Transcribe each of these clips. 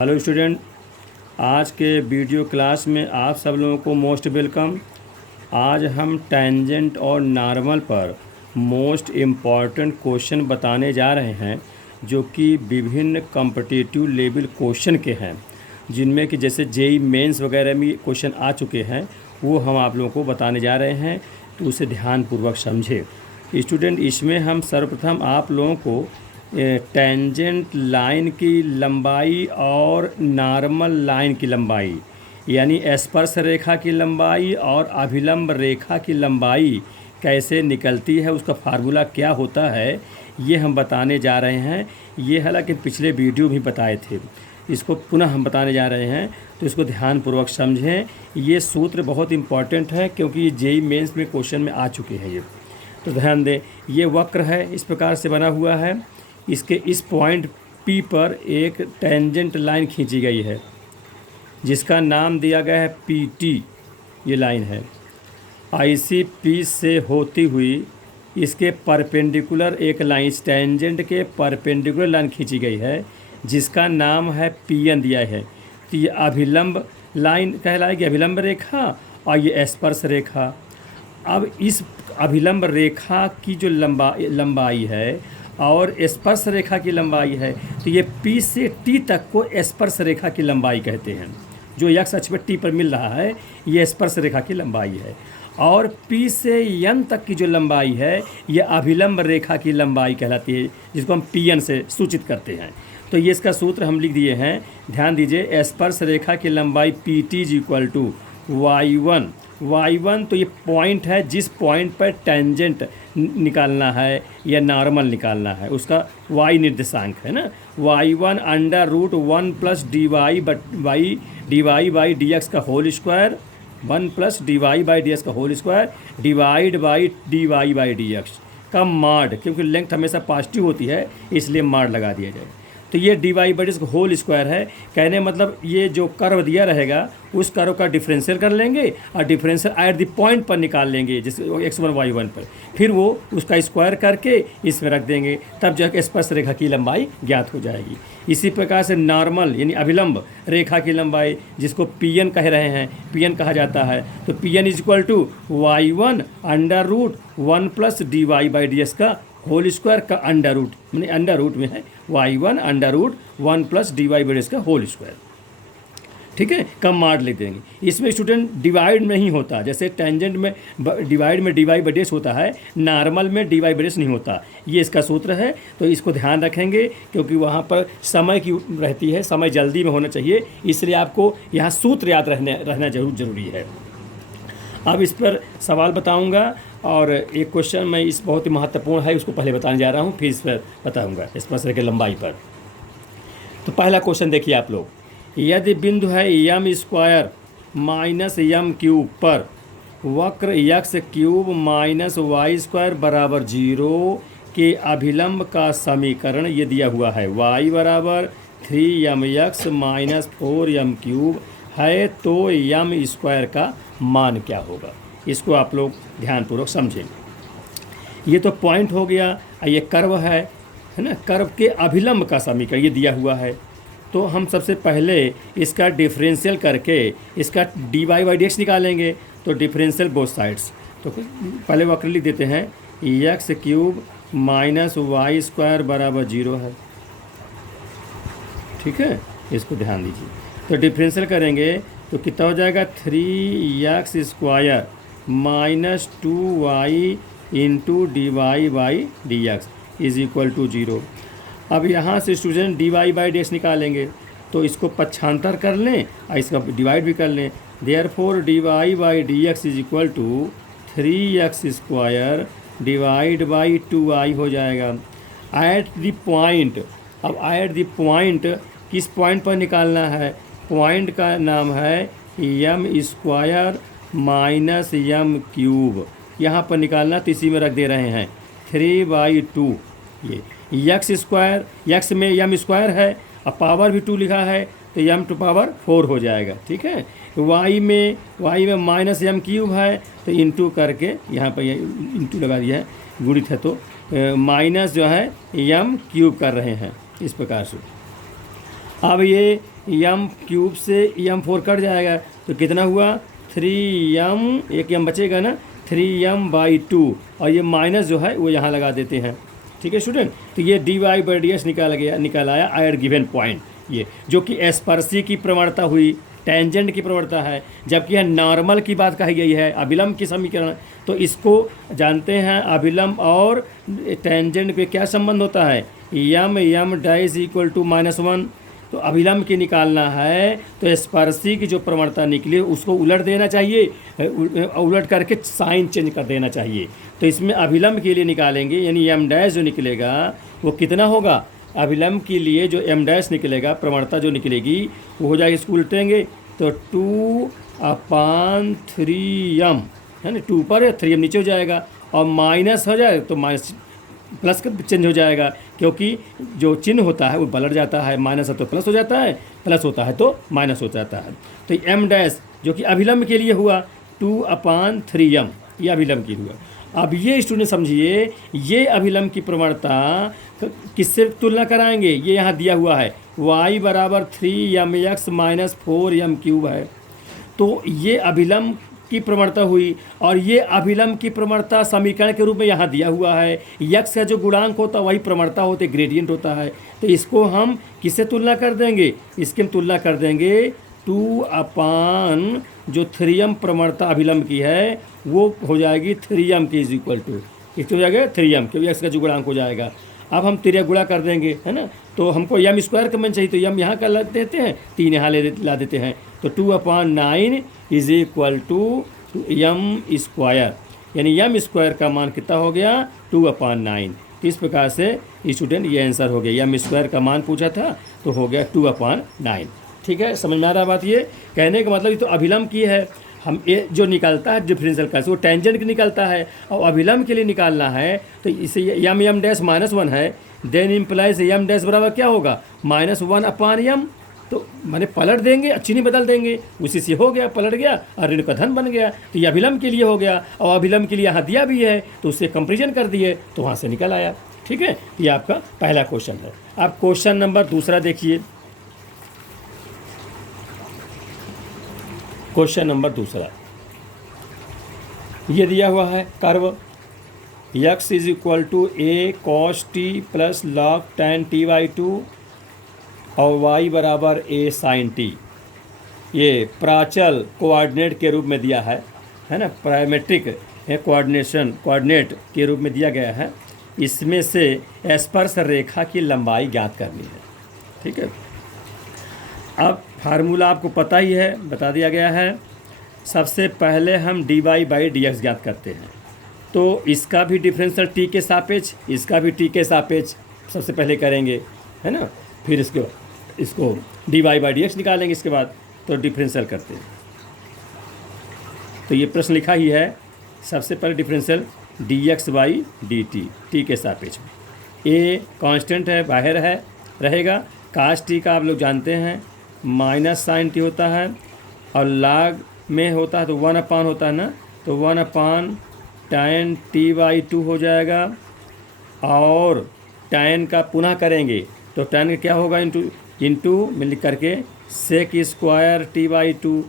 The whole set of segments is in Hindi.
हेलो स्टूडेंट, आज के वीडियो क्लास में आप सब लोगों को मोस्ट वेलकम। आज हम टेंजेंट और नॉर्मल पर मोस्ट इम्पॉर्टेंट क्वेश्चन बताने जा रहे हैं, जो कि विभिन्न कॉम्पिटिटिव लेवल क्वेश्चन के हैं, जिनमें कि जैसे जेई मेंस वगैरह में क्वेश्चन आ चुके हैं, वो हम आप लोगों को बताने जा रहे हैं। तो उसे ध्यानपूर्वक समझे स्टूडेंट। इसमें हम सर्वप्रथम आप लोगों को टेंजेंट लाइन की लंबाई और नॉर्मल लाइन की लंबाई, यानी स्पर्श रेखा की लंबाई और अभिलंब रेखा की लंबाई कैसे निकलती है, उसका फार्मूला क्या होता है, ये हम बताने जा रहे हैं। ये हालांकि पिछले वीडियो भी बताए थे, इसको पुनः हम बताने जा रहे हैं, तो इसको ध्यानपूर्वक समझें। ये सूत्र बहुत इम्पॉर्टेंट है, क्योंकि ये जेई मेंस में क्वेश्चन में आ चुके हैं। ये तो ध्यान दें, ये वक्र है, इस प्रकार से बना हुआ है। इसके इस पॉइंट P पर एक टेंजेंट लाइन खींची गई है, जिसका नाम दिया गया है PT। ये लाइन है IC P से होती हुई इसके परपेंडिकुलर एक लाइन, इस टेंजेंट के परपेंडिकुलर लाइन खींची गई है, जिसका नाम है PN दिया है। तो ये अभिलंब लाइन कहलाएगी, अभिलंब रेखा, और ये स्पर्श रेखा। अब इस अभिलंब रेखा की जो लंबाई है और स्पर्श रेखा की लंबाई है, तो ये P से T तक को स्पर्श रेखा की लंबाई कहते हैं। जो x अक्ष पर T पर मिल रहा है, ये स्पर्श रेखा की लंबाई है। और P से N तक की जो लंबाई है, ये अभिलंब रेखा की लंबाई कहलाती है, जिसको हम PN से सूचित करते हैं। तो ये इसका सूत्र हम लिख दिए हैं, ध्यान दीजिए। स्पर्श रेखा की लंबाई PT = y1। तो ये पॉइंट है, जिस पॉइंट पर टेंजेंट निकालना है या नॉर्मल निकालना है, उसका y निर्देशांक है ना। y1 √1 + dy/dx का होल स्क्वायर, 1 + dy/dx का होल स्क्वायर dy/dx का माड, क्योंकि लेंथ हमेशा पॉजिटिव होती है, इसलिए माड लगा दिया जाए। तो ये dy/dx का होल स्क्वायर है। कहने मतलब ये जो कर्व दिया रहेगा, उस कर्व का डिफरेंशियल कर लेंगे और डिफरेंशियल एट द पॉइंट पर निकाल लेंगे, जैसे x1 y1 पर, फिर वो उसका स्क्वायर करके इसमें रख देंगे, तब जाकर स्पर्श रेखा की लंबाई ज्ञात हो जाएगी। इसी प्रकार से नॉर्मल यानी अभिलंब रेखा की लंबाई, जिसको PN कह रहे हैं, PN कहा जाता है, तो PN = y1 √1 + dy/dx का होल स्क्वायर का अंडर रूट, मैंने अंडर रूट में है y1 √1 + dy/dx का होल स्क्वायर। ठीक है, कम मार्ड लिख देंगे। इसमें स्टूडेंट डिवाइड नहीं होता, जैसे टेंजेंट में डिवाइड में dy/dx होता है, नॉर्मल में dy/dx नहीं होता। ये इसका सूत्र है, तो इसको ध्यान रखेंगे, क्योंकि वहाँ पर समय की रहती है, समय जल्दी में होना चाहिए, इसलिए आपको यहाँ सूत्र याद रहना जरूरी है। अब इस पर सवाल बताऊंगा, और एक क्वेश्चन मैं इस बहुत ही महत्वपूर्ण है, उसको पहले बताने जा रहा हूँ, फिर इस पर बताऊंगा स्पर्श रेखा की लंबाई पर। तो पहला क्वेश्चन देखिए आप लोग। यदि बिंदु है m² - m³ पर वक्र x³ - y² = 0 के अभिलंब का समीकरण ये दिया हुआ है, y = 3mx - 4m³ है, तो m² का मान क्या होगा, इसको आप लोग ध्यानपूर्वक समझें। ये तो पॉइंट हो गया, ये कर्व है ना, कर्व के अभिलंब का समीकरण ये दिया हुआ है। तो हम सबसे पहले इसका डिफरेंशियल करके इसका dy/dx निकालेंगे, तो डिफरेंशियल बोथ साइड्स। तो पहले वक्र लिख देते हैं, x³ - y² = 0 है। ठीक है, इसको ध्यान दीजिए। तो डिफरेंशियल करेंगे तो कितना हो जाएगा, 3x² - 2y × dy/dx = 0। अब यहाँ से स्टूडेंट dy/dx निकालेंगे, तो इसको पक्षांतर कर लें और इसका डिवाइड भी कर लें। देयरफॉर dy/dx = 3x² / 2y हो जाएगा। एट द पॉइंट, अब एट द पॉइंट किस पॉइंट पर निकालना है, पॉइंट का नाम है m² - m³। यहाँ पर निकालना, तो इसी में रख दे रहे हैं 3/2। ये x², x में m² है, अब पावर भी 2 लिखा है, तो m⁴ हो जाएगा। ठीक है, y में -m³ है, तो इंटू करके यहाँ पर इंटू लगा दिया है, गुणित है, तो माइनस जो है m³ कर रहे हैं, इस प्रकार से। अब ये यम क्यूब से यम 4 कट जाएगा तो कितना हुआ 3m, एक यम बचेगा ना, 3m/2 और ये माइनस जो है वो यहाँ लगा देते हैं। ठीक है स्टूडेंट, तो ये dy/dx निकल आया एट गिवन पॉइंट, ये जो कि स्पर्शी की प्रवणता हुई, टेंजेंट की प्रवणता है, जबकि यह नॉर्मल की बात कही गई है, अभिलंब की समीकरण। तो इसको जानते हैं अभिलंब और टेंजेंट पे क्या संबंध होता है, यम डैश इक्वल टू -1। तो अभिलंब की निकालना है तो स्पर्शी की जो प्रवणता निकली उसको उलट देना चाहिए, उलट करके साइन चेंज कर देना चाहिए। तो इसमें अभिलंब के लिए निकालेंगे, यानी एम डैश जो निकलेगा वो कितना होगा, अभिलंब के लिए जो एम डैश निकलेगा, प्रवणता जो निकलेगी वो हो जाएगी, इसको उल्टेंगे तो 2/3m है ना, 2 पर 3m नीचे हो जाएगा और माइनस हो जाए तो माइनस प्लस का चेंज हो जाएगा, क्योंकि जो चिन्ह होता है वो पलट जाता है, माइनस है तो प्लस हो जाता है, प्लस होता है तो माइनस हो जाता है। तो एम डैश जो कि अभिलंब के लिए हुआ 2/3m, ये अभिलंब की हुआ। अब ये स्टूडेंट समझिए, ये अभिलंब की प्रवणता किससे तुलना कराएंगे, ये यहाँ दिया हुआ है y = 3mx - 4m³ है। तो ये अभिलंब की प्रवणता हुई और ये अभिलंब की प्रवणता समीकरण के रूप में यहाँ दिया हुआ है। यक्स का जो गुणांक होता है वही प्रवणता होते, ग्रेडियंट होता है। तो इसको हम किससे तुलना कर देंगे, इसकी हम तुलना कर देंगे 2/, जो 3m प्रवणता अभिलंब की है वो हो जाएगी 3m की इज इक्वल टू, इसको हो जाएगा 3m, क्योंकि यक्स का जो गुणांक हो जाएगा। अब हम 3 गुणा कर देंगे, है ना, तो हमको यम स्क्वायर का मान चाहिए, तो यम यहाँ का ला देते हैं, 3 यहाँ ला देते हैं, तो 2/9 is equal to m square, यानी यम स्क्वायर का मान कितना हो गया 2/9। तो इस प्रकार से स्टूडेंट ये आंसर हो गया, यम स्क्वायर का मान पूछा था तो हो गया 2/9। ठीक है, समझ में आ रहा बात, ये कहने का मतलब ये तो अभिलंब की है, हम ये जो निकलता है डिफरेंशियल कैसे वो टेंजेंट की निकलता है, और अभिलंब के लिए निकालना है तो इसे यम डैश -1 है, देन इम्प्लाइज यम डैश बराबर क्या होगा -1/m। तो मैंने पलट देंगे, चिन्ह बदल देंगे, उसी से हो गया, पलट गया और ऋण का धन बन गया। तो ये अभिलंब के लिए हो गया, और अभिलंब के लिए यहाँ दिया भी है तो उससे कंपेरिजन कर दिए तो वहाँ से निकल आया। ठीक है, ये आपका पहला क्वेश्चन है। अब क्वेश्चन नंबर दूसरा देखिए, क्वेश्चन नंबर दूसरा ये दिया हुआ है curve x = a cos t + log tan t/2 और y = a sin t। ये प्राचल कोऑर्डिनेट के रूप में दिया है ना, पैरामीट्रिक कोऑर्डिनेट के रूप में दिया गया है। इसमें से स्पर्श रेखा की लंबाई ज्ञात करनी है। ठीक है, अब फार्मूला आपको पता ही है, बता दिया गया है। सबसे पहले हम dy/dx ज्ञात करते हैं, तो इसका भी डिफरेंशियल t के सापेक्ष, इसका भी t के सापेक्ष सबसे पहले करेंगे, है ना, फिर इसको dy/dx निकालेंगे, इसके बाद तो डिफरेंशियल करते हैं। तो ये प्रश्न लिखा ही है, सबसे पहले डिफरेंशियल dx/dt t के सापेक्ष में, a कांस्टेंट है, बाहर है रहेगा, cos t का आप लोग जानते हैं -sin t होता है, और log में होता है तो 1/, होता है ना, तो 1/tan t/2 हो जाएगा, और tan का पुनः करेंगे तो tan का क्या होगा इंटू मिल करके sec² t/2,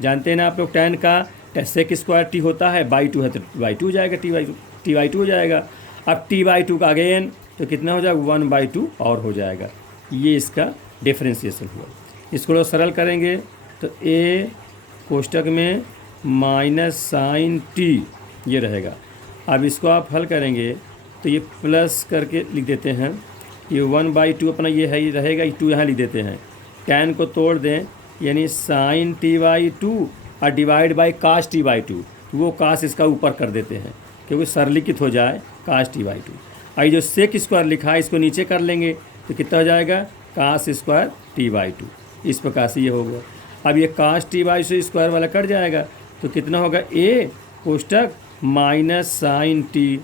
जानते हैं ना आप लोग, tan का sec² t होता है, /2 है तो /2 हो जाएगा, t/2 हो जाएगा। अब t/2 का अगेन तो कितना हो जाएगा 1/2 और हो जाएगा। ये इसका डिफरेंशिएशन हुआ। इसको लोग सरल करेंगे तो a कोष्टक में -sin t ये रहेगा। अब इसको आप हल करेंगे तो ये प्लस करके लिख देते हैं, ये 1/2 अपना ये है, ये रहेगा, 2 यहाँ लिख देते हैं, tan को तोड़ दें यानी sin t/2 और डिवाइड बाई cos t/2, वो cos इसका ऊपर कर देते हैं क्योंकि सरलीकृत हो जाए cos t/2। आई जो sec² लिखा है इसको नीचे कर लेंगे तो कितना हो जाएगा cos² t/2। इस प्रकार से ये होगा। अब ये cos t/2 वाला कट जाएगा तो कितना होगा a कोष्टक -sin t।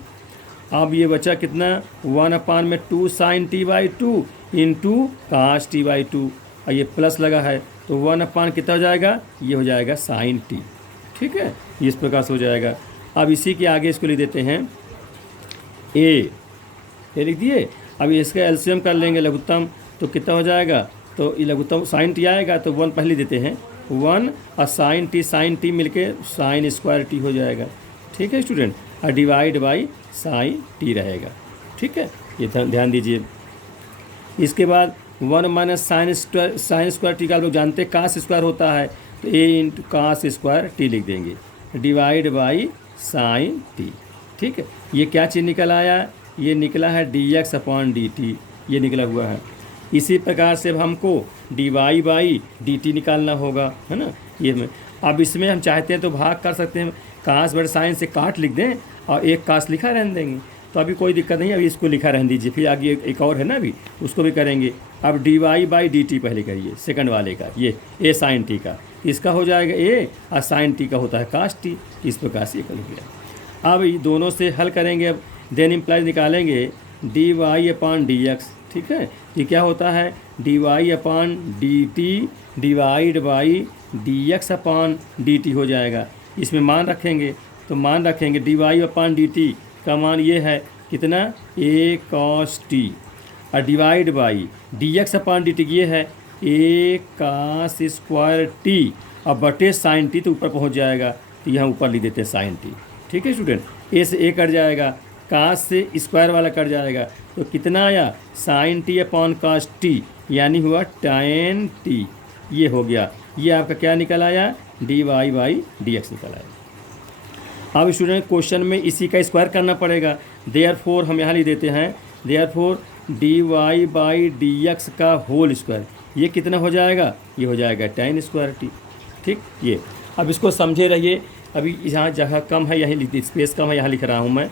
अब ये बचा कितना 1/2 sin t/2 into cos t/2, और ये प्लस लगा है तो 1/, कितना हो जाएगा, ये हो जाएगा sin t। ठीक है, इस प्रकार से हो जाएगा। अब इसी के आगे इसको लिख देते हैं a, ये लिख दिए। अब इसका एलसीएम कर लेंगे लघुत्तम तो कितना हो जाएगा तो ये लघुत्तम साइन टी आएगा तो 1 पहले देते हैं 1 और साइन टी मिलके साइन स्क्वायर टी हो जाएगा। ठीक है स्टूडेंट, और डिवाइड बाई साइन टी रहेगा। ठीक है, ये ध्यान दीजिए। इसके बाद 1 माइनस साइन स्क्वायर टी का आप लोग जानते हैं कास स्क्वायर होता है, तो ए इंटू कास स्क्वायर टी लिख देंगे डिवाइड बाई साइन टी। ठीक है, ये क्या चीज़ निकल आया, ये निकला है dx अपॉन dt, ये निकला हुआ है। इसी प्रकार से अब हमको dy बाई dt निकालना होगा, है ना। ये में अब इसमें हम चाहते हैं तो भाग कर सकते हैं, कास बटे साइन से काट लिख दें और एक कास लिखा रहने देंगे, तो अभी कोई दिक्कत नहीं, अभी इसको लिखा रहने दीजिए, फिर आगे एक और है ना अभी उसको भी करेंगे। अब dy बाई dt पहले करिए सेकंड वाले का, ये a साइन टी का, इसका हो जाएगा a और साइन टी का होता है कास टी, इस प्रकार से लिख लिया। अब ये दोनों से हल करेंगे, अब देन इम्प्लाइज निकालेंगे dy अपॉन dx। ठीक है, ये क्या होता है dy upon dt divide by dx upon dt हो जाएगा। इसमें मान रखेंगे तो मान रखेंगे dy अपॉन dt का मान ये है कितना a cos t, और divide by dx upon dt ये है a cos स्क्वायर t, और बटे साइन टी तो ऊपर पहुंच जाएगा, तो यहाँ ऊपर लिख देते हैं साइन टी। ठीक है स्टूडेंट, a से a कट जाएगा, कास से स्क्वायर वाला कट जाएगा, तो कितना आया साइन टी अपॉन कास टी, यानी हुआ tan टी, ये हो गया। ये आपका क्या निकल आया dy बाई dx निकल आया। अब स्टूडेंट क्वेश्चन में इसी का स्क्वायर करना पड़ेगा, देयरफॉर हम यहाँ लिख देते हैं देयरफॉर dy बाई dx का होल स्क्वायर, ये कितना हो जाएगा, ये हो जाएगा tan स्क्वायर टी। ठीक, ये अब इसको समझे रहिए, अभी यहाँ जगह कम है, यहीं स्पेस कम है, यहाँ लिख रहा हूँ मैं।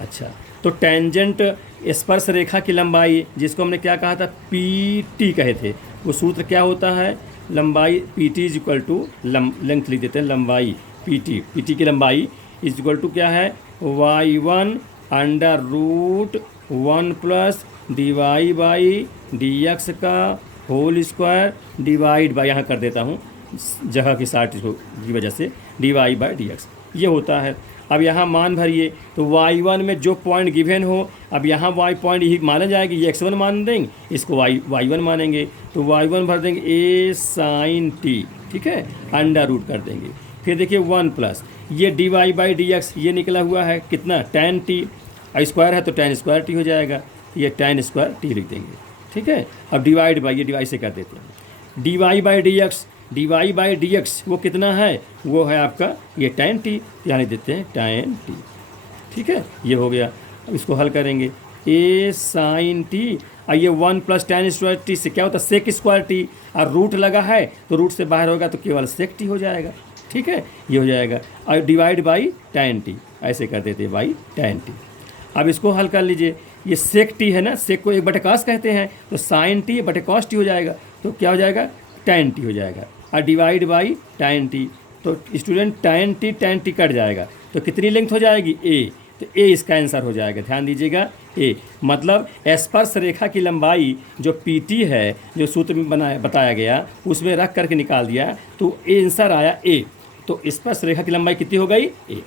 अच्छा, तो टेंजेंट स्पर्श रेखा की लंबाई, जिसको हमने क्या कहा था पी टी कहे थे, वो सूत्र क्या होता है, लंबाई p t is equal to length लिख देते हैं, लंबाई पी टी की लंबाई इज इक्वल टू क्या है y1 under root 1 plus dy by dx का होल स्क्वायर डिवाइड बाई, यहाँ कर देता हूँ जगह की शार्ट की वजह से, dy बाई dx ये होता है। अब यहाँ मान भरिए, तो y1 में जो पॉइंट गिवन हो, अब यहाँ y पॉइंट यही माना जाएगा, ये x1 मान देंगे, इसको y1 मानेंगे, तो y1 भर देंगे a साइन टी। ठीक है, अंडर रूट कर देंगे, फिर देखिए 1 प्लस ये dy बाई dx ये निकला हुआ है कितना tan टी, स्क्वायर है तो tan स्क्वायर टी हो जाएगा, ये tan स्क्वायर टी लिख देंगे। ठीक है, अब डिवाइड बाई, ये डिवाइड से कर देते हैं dy बाई dx वो कितना है, वो है आपका ये tan टी, यहाँ लिख देते हैं tan टी। ठीक है, ये हो गया। अब इसको हल करेंगे a साइन टी, और ये 1 प्लस tan स्क्वायर टी से क्या होता है सेक स्क्वायर टी, और रूट लगा है तो रूट से बाहर होगा तो केवल सेक टी हो जाएगा। ठीक है, ये हो जाएगा, और डिवाइड बाई tan टी, ऐसे कर देते हैं बाई tan टी। अब इसको हल कर लीजिए, ये सेक टी है ना, सेक को 1/cos कहते हैं, तो साइन टी बटे cos टी हो जाएगा, तो क्या हो जाएगा tan टी हो जाएगा, और डिवाइड बाई tan टी, तो स्टूडेंट tan टी कट जाएगा, तो कितनी लेंथ हो जाएगी a, तो a इसका आंसर हो जाएगा। ध्यान दीजिएगा a मतलब स्पर्श रेखा की लंबाई जो pt है, जो सूत्र में बताया गया उसमें रख करके निकाल दिया, तो आंसर आया a, तो स्पर्श रेखा की लंबाई कितनी हो गई a।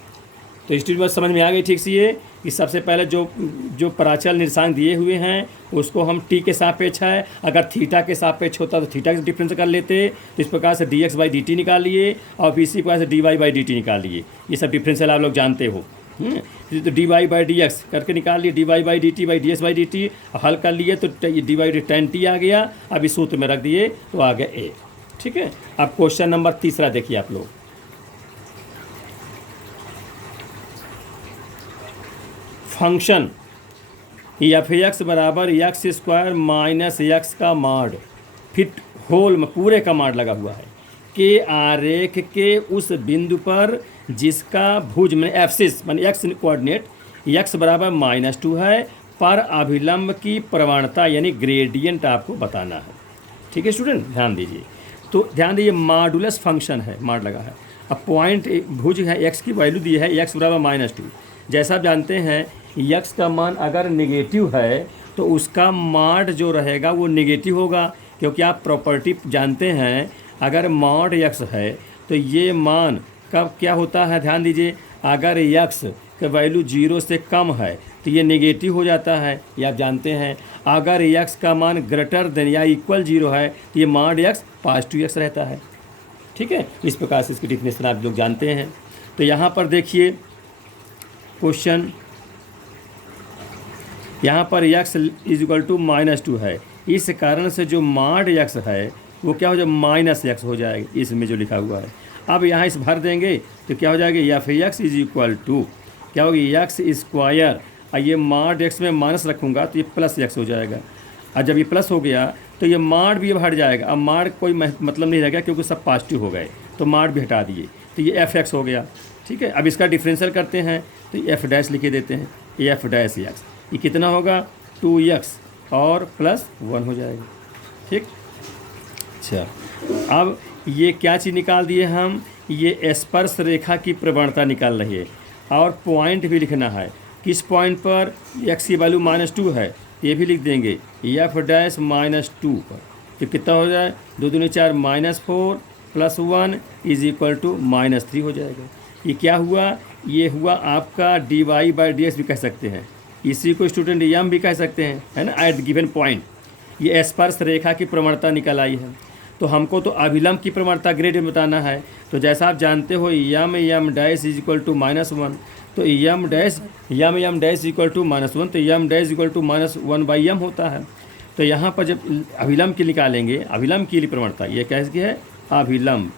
तो स्टूडेंट बात समझ में आ गई ठीक से, ये कि सबसे पहले जो प्राचल निर्देशांक दिए हुए हैं उसको हम टी के सापेक्ष है, अगर थीटा के सापेक्ष होता तो थीटा का डिफरेंस कर लेते, तो इस प्रकार से dx बाई dt निकाल लिए, और फिर इसी प्रकार से dy बाई dt निकाल लिए, ये सब डिफरेंशियल आप लोग जानते हो। तो dy बाई dx करके निकाल लिए, dy by dt by ds by dt हल कर लिए, तो dy बाई tan t आ गया, अब इस सूत्र में रख दिए तो आ गया a। ठीक है, अब क्वेश्चन नंबर तीसरा देखिए आप लोग, फंक्शन एफ एक्स बराबर एक्स स्क्वायर माइनस एक्स का मॉड, फिट होल में पूरे का मॉड लगा हुआ है के आरेख के उस बिंदु पर जिसका भुज में एब्सिस मान एक्स कोऑर्डिनेट एक्स बराबर -2 है, पर अभिलंब की प्रवणता यानी ग्रेडियंट आपको बताना है। ठीक है स्टूडेंट, ध्यान दीजिए, तो ध्यान दीजिए मॉडुलस फंक्शन है, मॉड लगा है, अब पॉइंट भुज है, एक्स की वैल्यू दी है एक्स बराबर -2, जैसा आप जानते हैं यक्स का मान अगर नेगेटिव है तो उसका मॉड जो रहेगा वो नेगेटिव होगा, क्योंकि आप प्रॉपर्टी जानते हैं अगर मॉड यक्स है तो ये मान कब क्या होता है, ध्यान दीजिए, अगर यक्स का वैल्यू 0 से कम है तो ये नेगेटिव हो जाता है, ये आप जानते हैं। अगर x का मान ग्रेटर देन या इक्वल 0 है तो ये मॉड x पॉजिटिव x रहता है। ठीक है, इस प्रकार से इसकी डिफिनेशन आप लोग जानते हैं। तो यहाँ पर देखिए क्वेश्चन, यहाँ पर x इज इक्वल टू -2 है, इस कारण से जो मॉड x है वो क्या हो जाएगा, -x हो जाएगा, इसमें जो लिखा हुआ है। अब यहाँ इस भर देंगे तो क्या हो जाएगा, f(x) इज इक्वल टू क्या होगी, x स्क्वायर, और ये मॉड x में माइनस रखूँगा तो ये प्लस x हो जाएगा। और जब ये प्लस हो गया तो ये मॉड भी अब हट जाएगा। अब मॉड कोई मतलब नहीं रहेगा क्योंकि सब पॉजिटिव हो गए, तो मॉड भी हटा दिए, तो ये f(x) हो गया। ठीक है, अब इसका डिफरेंशियल करते हैं तो f डैश लिखे देते हैं, ये f डैश x, ये कितना होगा 2x और +1 हो जाएगा। ठीक, अच्छा अब ये क्या चीज़ निकाल दिए हम, ये स्पर्श रेखा की प्रवणता निकाल रही है, और पॉइंट भी लिखना है। किस पॉइंट पर, x की वैल्यू -2 है, ये भी लिख देंगे f डैश -2 पर। तो कितना हो जाए, 2 दूनी 4 -4 +1 इज इक्वल टू -3 हो जाएगा। ये क्या हुआ, ये हुआ आपका dy/dx भी कह सकते हैं, इसी को स्टूडेंट यम भी कह सकते हैं, है ना, एट द गिवन पॉइंट। ये स्पर्श रेखा की प्रवणता निकल आई है। तो हमको तो अभिलंब की प्रवणता ग्रेडियंट बताना है। तो जैसा आप जानते हो यम डैश इज इक्वल टू -1, तो यम डैश इक्वल टू -1, तो यम डैश इक्वल टू -1/m होता है। तो यहाँ पर जब अभिलंब की निकालेंगे, अभिलंब की प्रवणता ये कैसी है, अभिलंब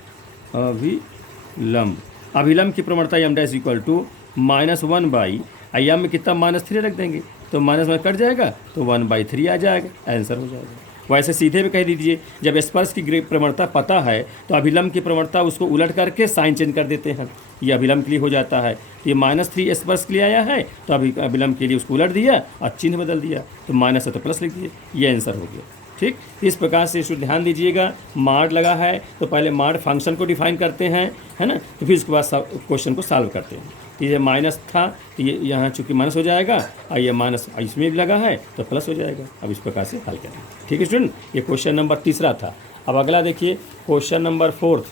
की प्रवणता यम डैश इक्वल टू -1/, यम में कितना -3 रख देंगे तो -1 कट जाएगा तो 1/3 आ जाएगा, आंसर हो जाएगा। वैसे सीधे भी कह दीजिए, जब स्पर्श की प्रवणता पता है तो अभिलंब की प्रवणता उसको उलट करके साइन चेंज कर देते हैं, ये अभिलंब के लिए हो जाता है। तो ये -3 स्पर्श के लिए आया है तो अभिलंब के लिए उसको उलट दिया और चिन्ह बदल दिया, तो माइनस है तो प्लस लिख दिए, ये आंसर हो गया। ठीक, इस प्रकार से इसको ध्यान दीजिएगा। मॉड लगा है तो पहले मॉड फंक्शन को डिफाइन करते हैं, है ना, तो फिर उसके बाद क्वेश्चन को सॉल्व करते हैं। ये माइनस था तो ये यहाँ चूँकि माइनस हो जाएगा, और ये माइनस इसमें भी लगा है तो प्लस हो जाएगा। अब इस प्रकार से हल करें। ठीक है स्टूडेंट, ये क्वेश्चन नंबर 3 था। अब अगला देखिए क्वेश्चन नंबर 4।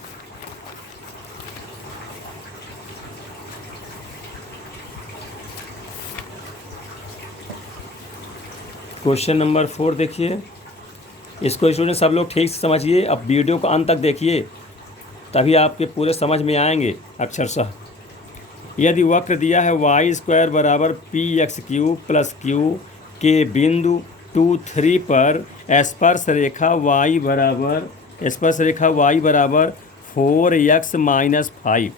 क्वेश्चन नंबर 4 देखिए, इसको स्टूडेंट सब लोग ठीक से समझिए। अब वीडियो को अंत तक देखिए, तभी आपके पूरे समझ में आएंगे अक्षरशः। यदि वक्र दिया है y² बराबर px³ + q के बिंदु 2, 3 पर स्पर्श रेखा y बराबर 4x - 5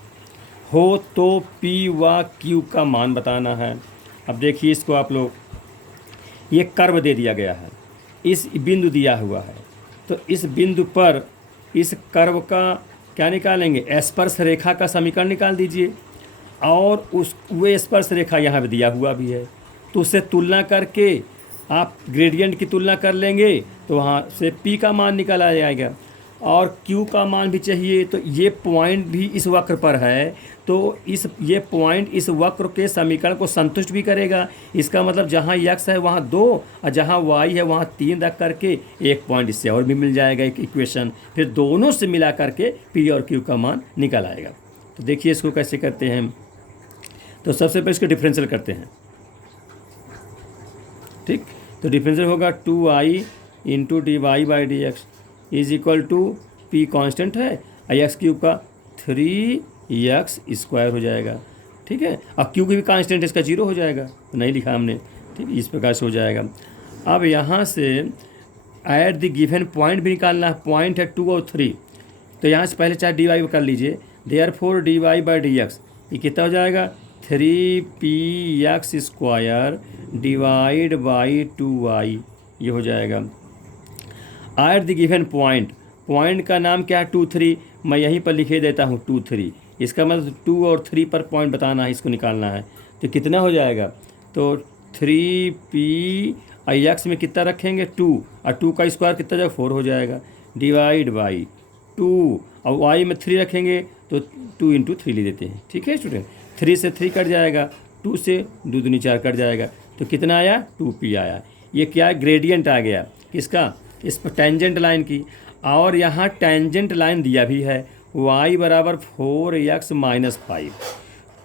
हो तो p व q का मान बताना है। अब देखिए इसको आप लोग, ये कर्व दे दिया गया है, इस बिंदु दिया हुआ है, तो इस बिंदु पर इस कर्व का क्या निकालेंगे, स्पर्श रेखा का समीकरण निकाल दीजिए। और उस वे स्पर्श रेखा यहाँ पे दिया हुआ भी है, तो उससे तुलना करके आप ग्रेडियंट की तुलना कर लेंगे तो वहाँ से p का मान निकल आ जाएगा, और q का मान भी चाहिए। तो ये पॉइंट भी इस वक्र पर है, तो ये पॉइंट इस वक्र के समीकरण को संतुष्ट भी करेगा। इसका मतलब जहाँ x है वहाँ 2 और जहाँ y है वहाँ 3 रख करके एक पॉइंट इससे और भी मिल जाएगा, एक इक्वेशन। फिर दोनों से मिला करके p और q का मान निकल आएगा। तो देखिए इसको कैसे करते हैं। तो सबसे पहले इसको डिफरेंशियल करते हैं। ठीक, तो डिफरेंशियल होगा 2i × dy/dx is equal to p constant है, x³ का 3x² हो जाएगा। ठीक है, और q की भी कांस्टेंट इसका 0 हो जाएगा, तो नहीं लिखा हमने। ठीक, इस प्रकार से हो जाएगा। अब यहाँ से एट द गिवन पॉइंट भी निकालना है, पॉइंट है 2 और 3, तो यहाँ से पहले चाहे dy कर लीजिए। देयरफॉर dy/dx ये कितना हो जाएगा, 3px² डिवाइड बाई 2y, ये हो जाएगा। At the given point, point का नाम क्या है 2, 3, मैं यहीं पर लिखे देता हूँ 2, 3, इसका मतलब 2 और 3 पर पॉइंट बताना है, इसको निकालना है। तो कितना हो जाएगा, तो 3p x में कितना रखेंगे 2, और 2 का स्क्वायर कितना जाएगा 4 हो जाएगा, डिवाइड बाई 2, और y में 3 रखेंगे तो 2 × 3 ले देते हैं। ठीक है स्टूडेंट, 3 से 3 कट जाएगा, 2 से 2 दूनी 4 कट जाएगा, तो कितना आया 2p आया। ये क्या ग्रेडियंट आ गया किसका, इस पर टेंजेंट लाइन की। और यहाँ टेंजेंट लाइन दिया भी है y बराबर 4x - 5,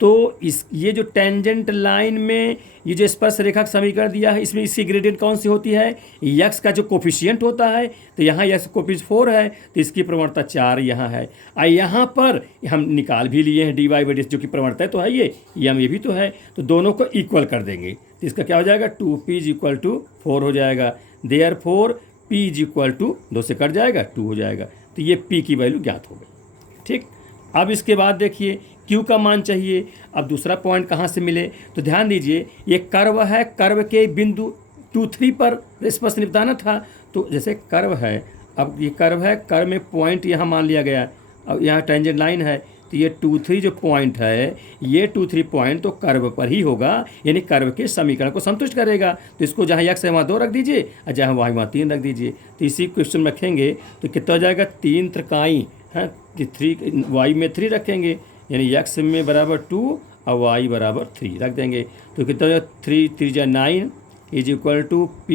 तो इस ये जो टेंजेंट लाइन में ये जो स्पर्श रेखा का समीकरण दिया है, इसमें इसकी ग्रेडियंट कौन सी होती है? यक्स का जो कोफिशिएंट होता है, तो यहाँ यक्स कोफिशिएंट 4 है, तो इसकी प्रवणता 4 यहाँ है। और यहाँ पर हम निकाल भी लिए हैं dy बाई डी, जो कि प्रवणता तो है ये हम ये भी तो है, तो दोनों को इक्वल कर देंगे। तो इसका क्या हो जाएगा? 2p इज इक्वल टू 4 हो जाएगा। Therefore p is equal to 2 से कट जाएगा 2 हो जाएगा। तो ये p की वैल्यू ज्ञात हो गई। ठीक, अब इसके बाद देखिए Q का मान चाहिए। अब दूसरा पॉइंट कहाँ से मिले? तो ध्यान दीजिए, ये कर्व है, कर्व के बिंदु 2, 3 पर स्पर्श निपटाना था। तो जैसे कर्व है, अब ये कर्व है, कर्व में पॉइंट यहाँ मान लिया गया, अब यहाँ टेंजेंट लाइन है, तो ये 2, 3 जो पॉइंट है, ये 2, 3 पॉइंट तो कर्व पर ही होगा, यानी कर्व के समीकरण को संतुष्ट करेगा। तो इसको जहाँ x है वहाँ 2 रख दीजिए, और जहाँ y वहाँ 3 रख दीजिए। तो इसी क्वेश्चन में रखेंगे तो कितना हो जाएगा? 3 त्रिकाई है, 3 y में 3 रखेंगे, यानी x में बराबर 2 और y बराबर 3 रख देंगे। तो कितना हो जाएगा? 3 3 जा 9 is equal to p,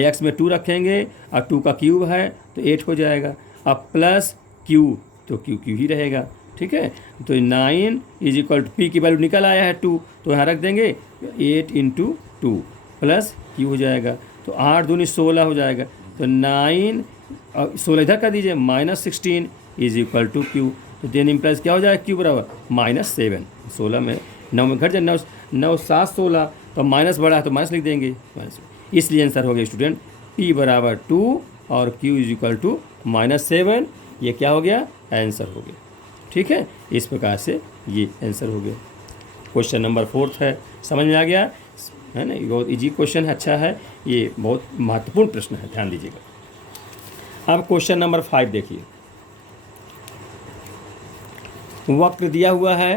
x में 2 रखेंगे और 2 का क्यूब है तो 8 हो जाएगा। अब प्लस q, तो q ही रहेगा। ठीक है, तो 9 इज इक्वल टू p की वैल्यू निकल आया है 2, तो यहाँ रख देंगे 8 इंटू 2 प्लस q हो जाएगा। तो 8 दूनी 16 हो जाएगा। तो 9 16 इधर कर दीजिए, -16 इज इक्वल टू q। तो देन इम्प्लाइज क्या हो जाएगा? q बराबर -7। 16 में 9 में घट जाए, 9 7 16, तो माइनस बड़ा है तो माइनस लिख देंगे, इसलिए आंसर हो गया स्टूडेंट p बराबर 2 और q इज इक्वल टू -7। ये क्या हो गया? आंसर हो गया। ठीक है, इस प्रकार से ये आंसर हो गया। क्वेश्चन नंबर 4 है, समझ में आ गया है ना? बहुत इजी क्वेश्चन है, अच्छा है, ये बहुत महत्वपूर्ण प्रश्न है, ध्यान दीजिएगा। अब क्वेश्चन नंबर 5 देखिए। वक्र दिया हुआ है,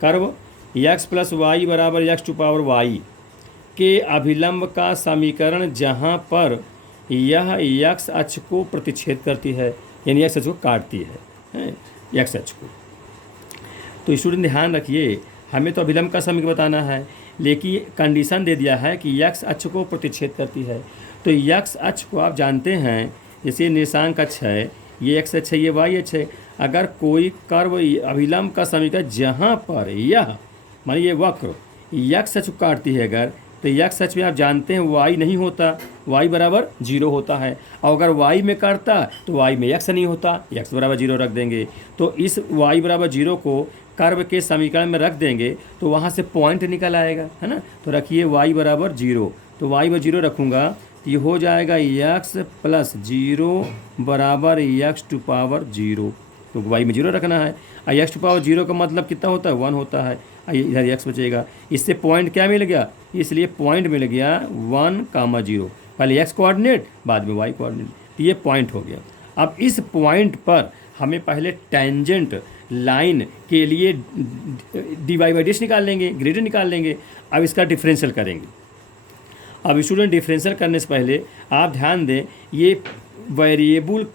कर्व x प्लस वाई बराबर x टू पावर y के अभिलंब का समीकरण जहाँ पर यह x अक्ष को प्रतिच्छेद करती है, यानी x अक्ष को काटती है x अक्ष को। तो स्टूडेंट ध्यान रखिए, हमें तो अभिलंब का समीकरण बताना है, लेकिन कंडीशन दे दिया है कि x अक्ष को प्रतिच्छेद करती है। तो x अक्ष को आप जानते हैं, जैसे निर्देशांक अक्ष है, ये x अक्ष है, ये y अक्ष है। अगर कोई कर्व अभिलंब का समीकरण जहाँ पर यह मानिए ये वक्र x अक्ष को काटती है, अगर तो x अक्ष में आप जानते हैं y नहीं होता, y बराबर 0 होता है। और अगर y में काटता तो y में x नहीं होता, x बराबर 0 रख देंगे। तो इस y बराबर 0 को कर्व के समीकरण में रख देंगे तो वहाँ से पॉइंट निकल आएगा, है ना? तो रखिए y बराबर 0, तो y बराबर 0 रखूँगा तो ये हो जाएगा x प्लस 0 बराबर x टू पावर 0। तो y में 0 रखना है, और x टू पावर 0 का मतलब कितना होता है? 1 होता है। इधर x बचेगा, इससे पॉइंट क्या मिल गया? इसलिए पॉइंट मिल गया 1,0, पहले x कोऑर्डिनेट बाद में y कोऑर्डिनेट, तो ये पॉइंट हो गया। अब इस पॉइंट पर हमें पहले टेंजेंट लाइन के लिए dy बाई डी निकाल लेंगे, ग्रेडियंट निकाल लेंगे। अब इसका डिफरेंशियल करेंगे। अब स्टूडेंट डिफरेंशियल करने से पहले आप ध्यान दें, ये वेरिएबल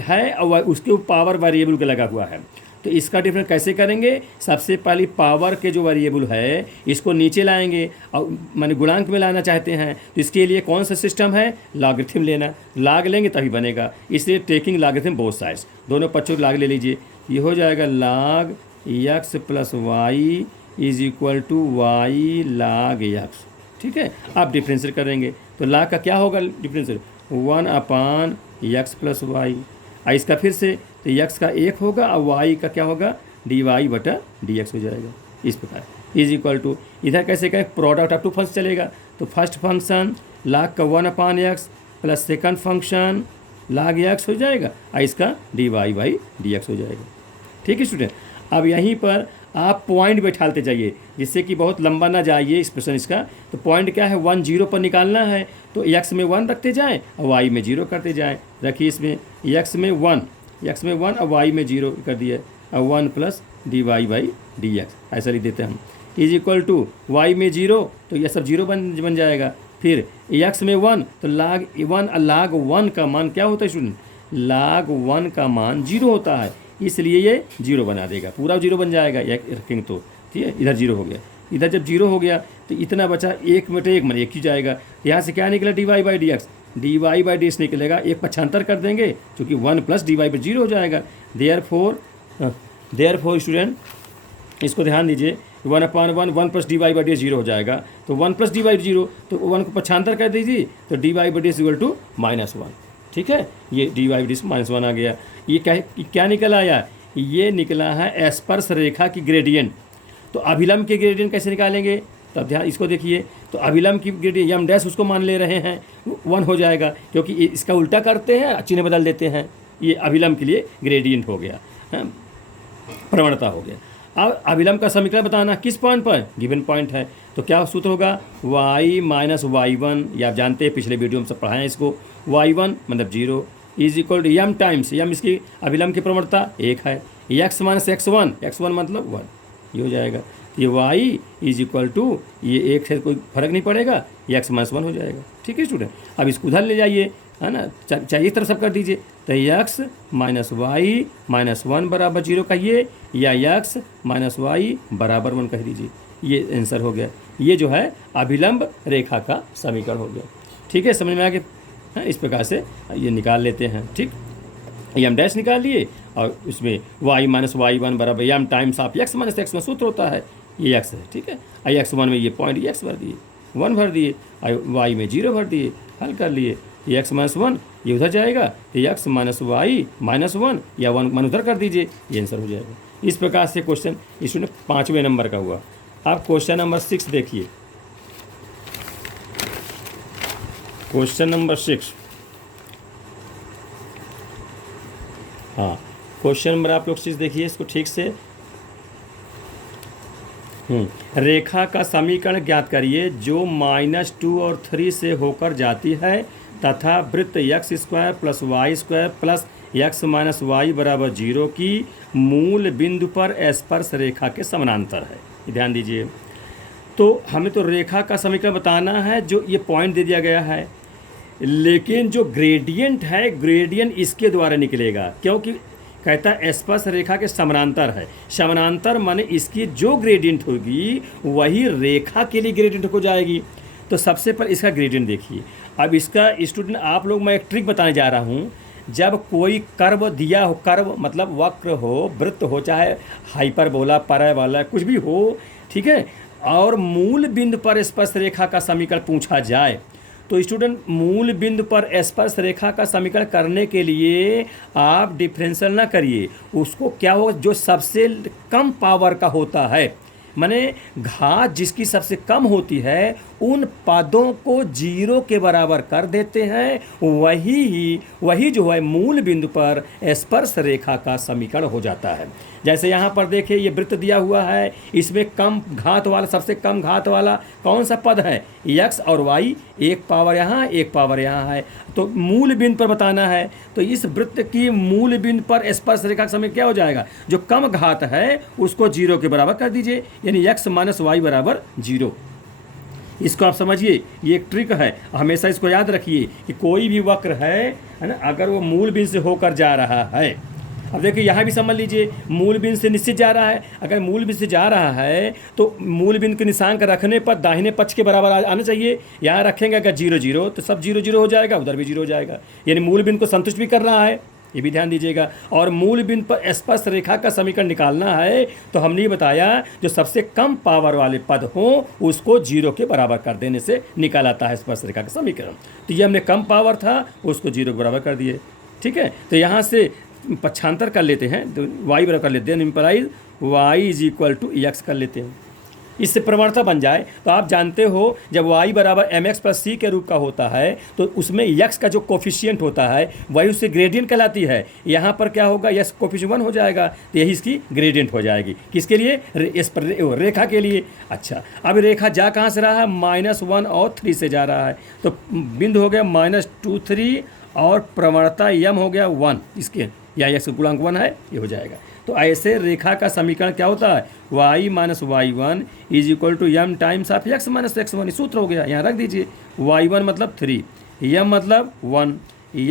है और उसके ऊपर पावर वेरिएबल का लगा हुआ है, तो इसका डिफरेंस कैसे करेंगे? सबसे पहले पावर के जो वेरिएबल है इसको नीचे लाएंगे, और माने गुणांक में लाना चाहते हैं, तो इसके लिए कौन सा सिस्टम है? लॉगरिथम लेना, लाग लेंगे तभी बनेगा, इसलिए टेकिंग लॉगरिथम बोथ साइड्स, दोनों पक्षों लाग ले लीजिए। ये हो जाएगा log x plus y is equal to y log x। ठीक है, आप डिफरेंशियल करेंगे तो log का क्या होगा डिफरेंशियल? 1/x plus Y. इसका फिर से तो x का 1 होगा और y का क्या होगा? dy/dx हो जाएगा। इस प्रकार इज इक्वल टू, इधर कैसे कहें? प्रोडक्ट ऑफ टू फंक्शन चलेगा, तो फर्स्ट फंक्शन log का 1/x plus second function log x हो जाएगा, और इसका dy/dx हो जाएगा। ठीक है स्टूडेंट, अब यहीं पर आप पॉइंट बैठाते जाइए, जिससे कि बहुत लंबा ना जाइए एक्सप्रेशन इसका। तो पॉइंट क्या है? 1 0 पर निकालना है, तो x में 1 रखते जाएं और y में 0 करते जाएं। रखिए इसमें x में 1 और y में 0 कर दिया, और 1 प्लस dy/dx ऐसा लिख देते हैं हम। इज इक्वल टू y में 0, तो यह सब 0 बन जाएगा। फिर x में 1, तो log 1 का मान क्या होता है स्टूडेंट? log 1 का मान 0 होता है, इसलिए ये 0 बना देगा, पूरा 0 बन जाएगा रखेंगे तो। ठीक है, इधर 0 हो गया, इधर जब 0 हो गया तो इतना बचा 1 में 1 में 1 ही जाएगा। यहाँ से क्या निकला? dy/dx, dy/dx निकलेगा, एक पक्षांतर कर देंगे क्योंकि 1 प्लस dy/0 हो जाएगा। देयरफॉर स्टूडेंट इसको ध्यान दीजिए, 1/1 1 plus d y by d zero हो जाएगा, तो 1 प्लस डी वाई जीरो, तो 1 को पक्षांतर कर दीजिए तो d y by d equal to -1। ठीक है, ये डी वाई बाई डी -1 आ गया। ये क्या निकल आया, ये निकला है स्पर्श रेखा की ग्रेडियंट। तो अभिलंब के ग्रेडियंट कैसे निकालेंगे, तब ध्यान इसको देखिए। तो अभिलंब की ग्रेडियंट यम डैश उसको मान ले रहे हैं, 1 हो जाएगा, क्योंकि इसका उल्टा करते हैं, चिन्ह बदल देते हैं। ये अभिलंब के लिए ग्रेडियंट हो गया, प्रवणता हो गया। अब अभिलंब का समीकरण बताना किस पॉइंट पर, गिवन पॉइंट है, तो क्या सूत्र होगा, y माइनस y1, या आप जानते हैं पिछले वीडियो में सब पढ़ाएं इसको, y1 मतलब 0 is equal to m times, m इसकी अभिलंब की प्रवणता 1 है, x माइनस x1, x1 मतलब 1, ये हो जाएगा। ये y इज इक्वल टू, ये 1 से कोई फर्क नहीं पड़ेगा, ये x माइनस 1 हो जाएगा। ठीक है स्टूडेंट, अब इसको उधर ले जाइए, है ना, चाहिए तरफ सब कर दीजिए, तो x माइनस वाई माइनस 1 बराबर 0 कहिए, या x माइनस वाई बराबर 1 कह दीजिए। ये आंसर हो गया। ये जो है अभिलंब रेखा का समीकरण हो गया। ठीक है, समझ में आ गया। इस प्रकार से ये निकाल लेते हैं। ठीक, यम डैश निकाल लिए, और उसमें y माइनस y1 बराबर m times of x minus x1 सूत्र होता है, ये x है। ठीक है, x1 में ये पॉइंट x भर दिए, 1 भर दिए, y में 0 भर दिए, हल कर लिए। ये x माइनस 1 ये उधर जाएगा, तो x माइनस वाई माइनस 1 या 1 उधर कर दीजिए, ये आंसर हो जाएगा। इस प्रकार से क्वेश्चन स्टूडेंट 5वें नंबर का हुआ। आप क्वेश्चन नंबर 6 देखिए, क्वेश्चन नंबर 6। हाँ, क्वेश्चन नंबर आप लोग 6 देखिए इसको ठीक से। रेखा का समीकरण ज्ञात करिए जो -2 और 3 से होकर जाती है तथा वृत्त x² plus y² plus x minus y बराबर 0 की मूल बिंदु पर स्पर्श रेखा के समानांतर है। ध्यान दीजिए, तो हमें तो रेखा का समीकरण बताना है, जो ये पॉइंट दे दिया गया है, लेकिन जो ग्रेडियंट है, ग्रेडियंट इसके द्वारा निकलेगा, क्योंकि कहता है स्पर्श रेखा के समानांतर है। समानांतर माने इसकी जो ग्रेडियंट होगी वही रेखा के लिए ग्रेडियंट हो जाएगी। तो सबसे पहले इसका ग्रेडियंट देखिए। अब इसका स्टूडेंट आप लोग, मैं एक ट्रिक बताने जा रहा हूँ। जब कोई कर्व दिया हो, कर्व मतलब वक्र हो, वृत्त हो, चाहे हाइपरबोला, पैराबोला, कुछ भी हो, ठीक है, और मूल बिंदु पर स्पर्श रेखा का समीकरण पूछा जाए, तो स्टूडेंट मूल बिंदु पर स्पर्श रेखा का समीकरण करने के लिए आप डिफरेंशियल ना करिए, उसको क्या हो, जो सबसे कम पावर का होता है, माने घात जिसकी सबसे कम होती है, उन पदों को 0 के बराबर कर देते हैं, वही जो है मूल बिंदु पर स्पर्श रेखा का समीकरण हो जाता है। जैसे यहाँ पर देखिए, ये वृत्त दिया हुआ है, इसमें कम घात वाला, सबसे कम घात वाला कौन सा पद है, x और y, एक पावर यहाँ, एक पावर यहाँ है, तो मूल बिंदु पर बताना है। तो इस वृत्त की मूल बिंदु पर स्पर्श रेखा का समीकरण क्या हो जाएगा, जो कम घात है उसको 0 के बराबर कर दीजिए, यानी x माइनस वाई बराबर 0। इसको आप समझिए, ये एक ट्रिक है, हमेशा इसको याद रखिए कि कोई भी वक्र है ना, अगर वो मूल बिंदु से होकर जा रहा है, अब देखिए यहाँ भी समझ लीजिए, मूल बिंदु से निश्चित जा रहा है, अगर मूल बिंदु से जा रहा है तो मूल बिंदु के निशान का रखने पर दाहिने पक्ष के बराबर आना चाहिए। यहाँ रखेंगे अगर 0 0 तो सब 0 0 हो जाएगा, उधर भी 0 हो जाएगा, यानी मूल बिंदु को संतुष्ट भी कर रहा है, ये भी ध्यान दीजिएगा। और मूल बिंदु पर स्पर्श रेखा का समीकरण निकालना है, तो हमने ये बताया जो सबसे कम पावर वाले पद हों उसको 0 के बराबर कर देने से निकाल आता है स्पर्श रेखा का समीकरण। तो ये हमने कम पावर था, उसको 0 के बराबर कर दिए। ठीक है, तो यहाँ से पक्षांतर कर लेते हैं, तो y बराबर कर लेते हैं, implies y is equal to x कर लेते हैं, इससे प्रवणता बन जाए। तो आप जानते हो जब y बराबर mx प्लस c के रूप का होता है, तो उसमें x का जो कोफिशिएंट होता है वही उससे ग्रेडियंट कहलाती है। यहाँ पर क्या होगा, x कोफिशिएंट 1 हो जाएगा, तो यही इसकी ग्रेडियंट हो जाएगी। किसके लिए, इस पर रेखा के लिए। अच्छा, अब रेखा जा कहाँ से रहा है, -1 और 3 से जा रहा है, तो बिंदु हो गया -2 3 और प्रवणता यम हो गया 1, इसके या x गुणांक 1 है, ये हो जाएगा। तो ऐसे रेखा का समीकरण क्या होता है, y minus y1 is equal to m times of x minus x1, सूत्र हो गया, यहाँ रख दीजिए। y1 मतलब 3, यम मतलब 1,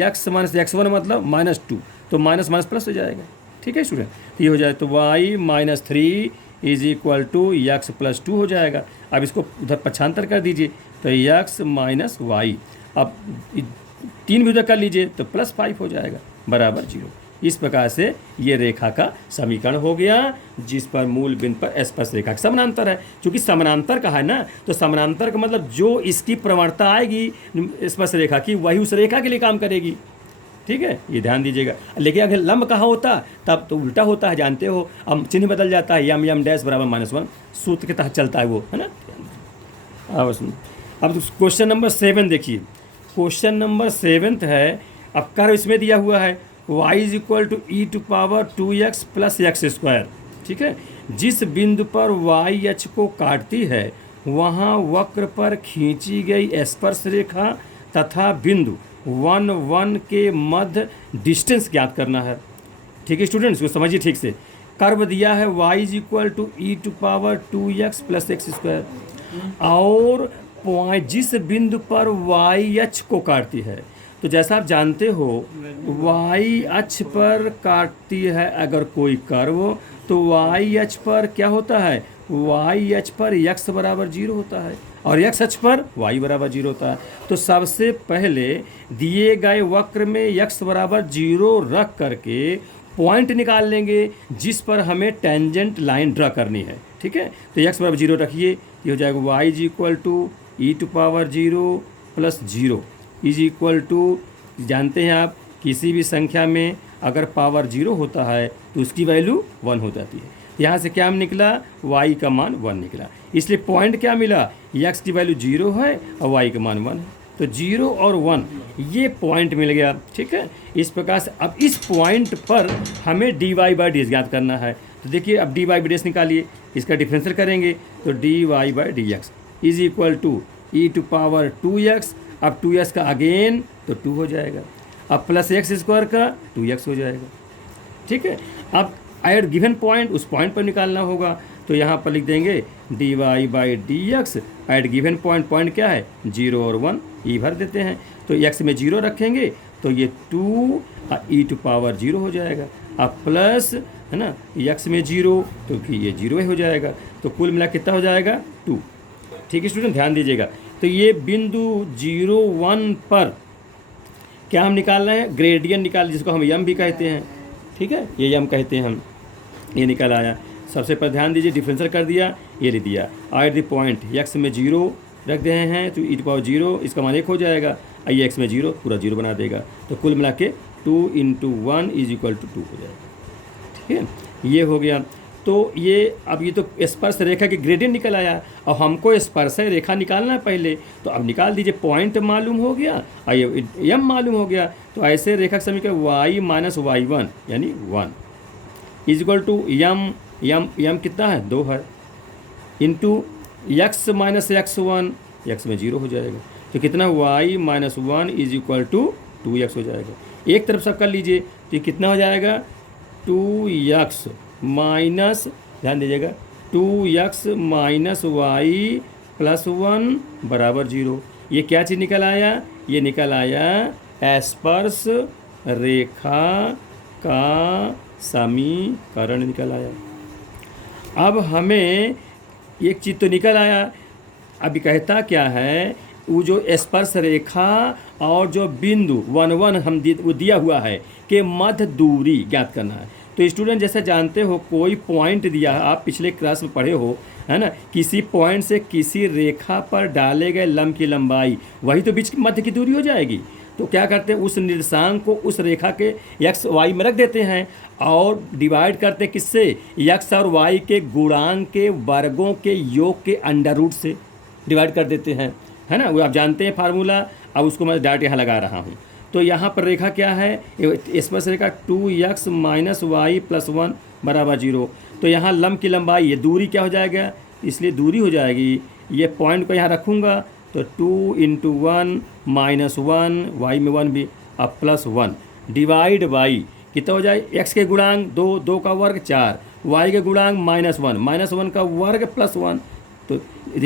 x माइनस x1 मतलब -2, तो माइनस माइनस प्लस हो जाएगा। ठीक है स्टूडेंट, तो ये हो जाए, तो y minus 3 is equal to x plus 2 हो जाएगा। अब इसको उधर पक्षांतर कर दीजिए, तो x माइनस वाई, अब 3 भी उधर कर लीजिए तो +5 हो जाएगा, बराबर 0। इस प्रकार से ये रेखा का समीकरण हो गया, जिस पर मूल बिंदु पर स्पर्श रेखा का समानांतर है। क्योंकि समानांतर का है ना, तो समानांतर का मतलब जो इसकी प्रवणता आएगी स्पर्श रेखा की, वही उस रेखा के लिए काम करेगी। ठीक है, ये ध्यान दीजिएगा। लेकिन अगर लंब कहाँ होता तब तो उल्टा होता है, जानते हो। अब चिन्ह बदल जाता है, यम डैश बराबर -1 सूत्र के तहत चलता है वो, है ना। अब क्वेश्चन नंबर 7 देखिए। क्वेश्चन नंबर 7 है, अब कर्व इसमें दिया हुआ है y = e⁻² + x²। ठीक है, जिस बिंदु पर y अक्ष को काटती है वहाँ वक्र पर खींची गई स्पर्श रेखा तथा बिंदु 1 1 के मध्य डिस्टेंस ज्ञात करना है। ठीक है स्टूडेंट्स, को समझिए ठीक से। कर्व दिया है y = e⁻² + x², और पॉइंट जिस बिंदु पर y अक्ष को काटती है, तो जैसा आप जानते हो y अक्ष पर काटती है अगर कोई कर्व, तो y अक्ष पर क्या होता है, y अक्ष पर x = 0 होता है और x अक्ष पर y = 0 होता है। तो सबसे पहले दिए गए वक्र में x = 0 रख करके पॉइंट निकाल लेंगे जिस पर हमें टेंजेंट लाइन ड्रा करनी है। ठीक है, तो x = 0 रखिए, ये हो जाएगा y = e⁻0 + 0 = जानते हैं आप, किसी भी संख्या में अगर पावर 0 होता है तो उसकी वैल्यू 1 हो जाती है। यहाँ से क्या निकला, y का मान 1 निकला, इसलिए पॉइंट क्या मिला, x की वैल्यू 0 है और y का मान 1 है, तो 0 और 1 ये पॉइंट मिल गया। ठीक है, इस प्रकार से अब इस पॉइंट पर हमें dy/ds ज्ञात करना है। तो देखिए अब dy/ds निकालिए, इसका डिफरेंशियल करेंगे तो dy/dx = e⁻²x, अब 2x का अगेन तो 2 हो जाएगा, अब प्लस x² का 2x हो जाएगा। ठीक है, अब एट गिवन पॉइंट उस पॉइंट पर निकालना होगा, तो यहाँ पर लिख देंगे dy/dx eight given point, point क्या है 0 और 1, ई भर देते हैं, तो x में 0 रखेंगे तो ये 2 e⁻0 हो जाएगा, अब प्लस है ना x में 0 तो ये 0 हो जाएगा, तो कुल मिला कितना हो जाएगा 2। ठीक है स्टूडेंट, ध्यान दीजिएगा। तो ये बिंदु 0 1 पर क्या हम निकाल रहे हैं, ग्रेडियंट निकाल, जिसको हम यम भी कहते हैं। ठीक है, ये यम कहते हैं हम, ये निकल आया। सबसे पर ध्यान दीजिए, डिफरेंशियल कर दिया, ये लिख दिया एट द पॉइंट x में 0 रख रहे हैं तो e⁻0 इसका मान 1 हो जाएगा, ये x में 0 पूरा 0 बना देगा, तो कुल मिला के 2 × 1 = 2 हो जाएगा। ठीक है, ये हो गया। तो ये अब ये तो स्पर्श रेखा की ग्रेडियंट निकल आया, और हमको स्पर्श रेखा निकालना है पहले, तो अब निकाल दीजिए। पॉइंट मालूम हो गया और ये यम मालूम हो गया, तो ऐसे रेखा का समीकरण y - y1 यानी 1 = यम कितना है 2 है, इंटू x - x1, x में 0 हो जाएगा, तो कितना y - 1 = 2x हो जाएगा। एक तरफ सब कर लीजिए, तो ये कितना हो जाएगा 2x माइनस, ध्यान दीजिएगा 2x - y + 1 = 0। ये क्या चीज़ निकल आया, ये निकल आया स्पर्श रेखा का समीकरण निकल आया। अब हमें एक चीज़ तो निकल आया, अभी कहता क्या है, वो जो स्पर्श रेखा और जो बिंदु 1 1 हम वो दिया हुआ है कि मध्य दूरी ज्ञात करना है। तो स्टूडेंट जैसे जानते हो, कोई पॉइंट दिया है, आप पिछले क्लास में पढ़े हो, है ना, किसी पॉइंट से किसी रेखा पर डाले गए लंब की लंबाई वही तो बीच की मध्य की दूरी हो जाएगी। तो क्या करते हैं, उस निर्देशांक को उस रेखा के x y में रख देते हैं और डिवाइड करते हैं किससे, x और y के गुणांक के वर्गों के योग के अंडर रूट से डिवाइड कर देते हैं, है ना। वो आप जानते हैं फार्मूला, अब उसको मैं डायरेक्ट यहाँ लगा रहा हूँ। तो यहाँ पर रेखा क्या है, स्पर्श रेखा 2x - y + 1 = 0। तो यहाँ लंब की लंबाई, ये दूरी क्या हो जाएगा, इसलिए दूरी हो जाएगी, ये पॉइंट को यहाँ रखूँगा तो 2 × 1 - 1, y में 1 भी, अब +1 डिवाइड बाई कितना हो जाए, x के गुणांक 2, 2 का वर्ग 4, y के गुणांक -1, -1 का वर्ग +1, तो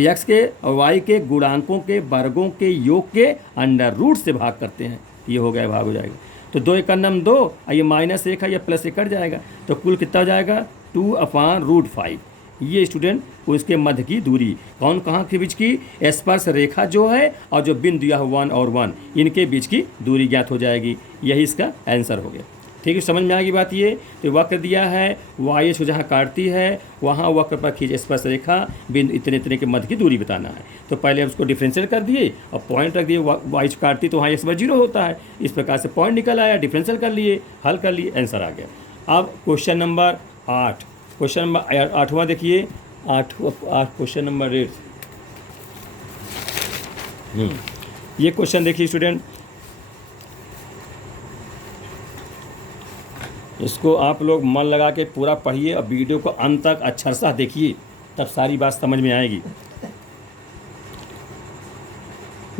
x के और y के गुणांकों के वर्गों के योग के अंडर रूट से भाग करते हैं, ये हो गया, भाग हो जाएगा। तो 2 × 2 2, ये -1 है, ये +1 कट जाएगा, तो कुल कितना हो जाएगा 2/√5। ये स्टूडेंट उसके मध्य की दूरी, कौन कहाँ के बीच की, स्पर्श रेखा जो है और जो बिंदु यह 1 और 1 इनके बीच की दूरी ज्ञात हो जाएगी। यही इसका आंसर हो गया। ठीक है, समझ में आ गई बात ये। तो वक्र दिया है, वाई को जहाँ काटती है वहाँ वक्र पर खींचे स्पर्श रेखा बिंदु इतने इतने के मध्य की दूरी बताना है। तो पहले उसको डिफरेंशियल कर दिए और पॉइंट रख दिए, वाई काटती तो वहाँ एक्स बार 0 होता है। इस प्रकार से पॉइंट निकल आया, डिफरेंशियल कर लिए, हल कर लिए, आंसर आ गया। अब क्वेश्चन नंबर 8, क्वेश्चन नंबर 8वां देखिए, 8 क्वेश्चन नंबर 8। ये क्वेश्चन देखिए स्टूडेंट, इसको आप लोग मन लगा के पूरा पढ़िए और वीडियो को अंत तक अच्छा सा देखिए, तब सारी बात समझ में आएगी।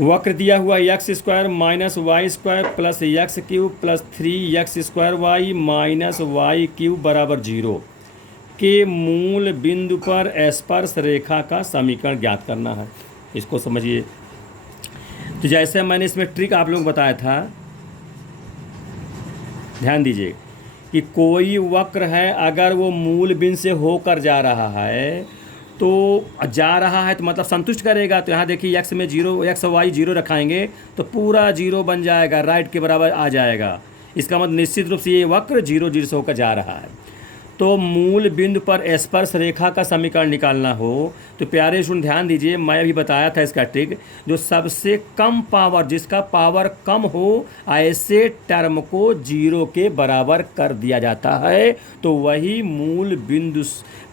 वक्र दिया हुआ x square minus y square plus x cube plus 3x² y minus y cube बराबर 0 के मूल बिंदु पर स्पर्श रेखा का समीकरण ज्ञात करना है। इसको समझिए। तो जैसे मैंने इसमें ट्रिक आप लोग बताया था, ध्यान दीजिए कि कोई वक्र है, अगर वो मूल बिंदु से होकर जा रहा है तो मतलब संतुष्ट करेगा। तो यहाँ देखिए एक्स में 0, एक्स वाई 0 रखाएंगे तो पूरा 0 बन जाएगा, राइट के बराबर आ जाएगा। इसका मतलब निश्चित रूप से ये वक्र 0 0 से होकर जा रहा है। तो मूल बिंदु पर स्पर्श रेखा का समीकरण निकालना हो तो प्यारे स्टूडेंट ध्यान दीजिए, मैं अभी बताया था इसका ट्रिक। जो सबसे कम पावर, जिसका पावर कम हो, ऐसे टर्म को 0 के बराबर कर दिया जाता है, तो वही मूल बिंदु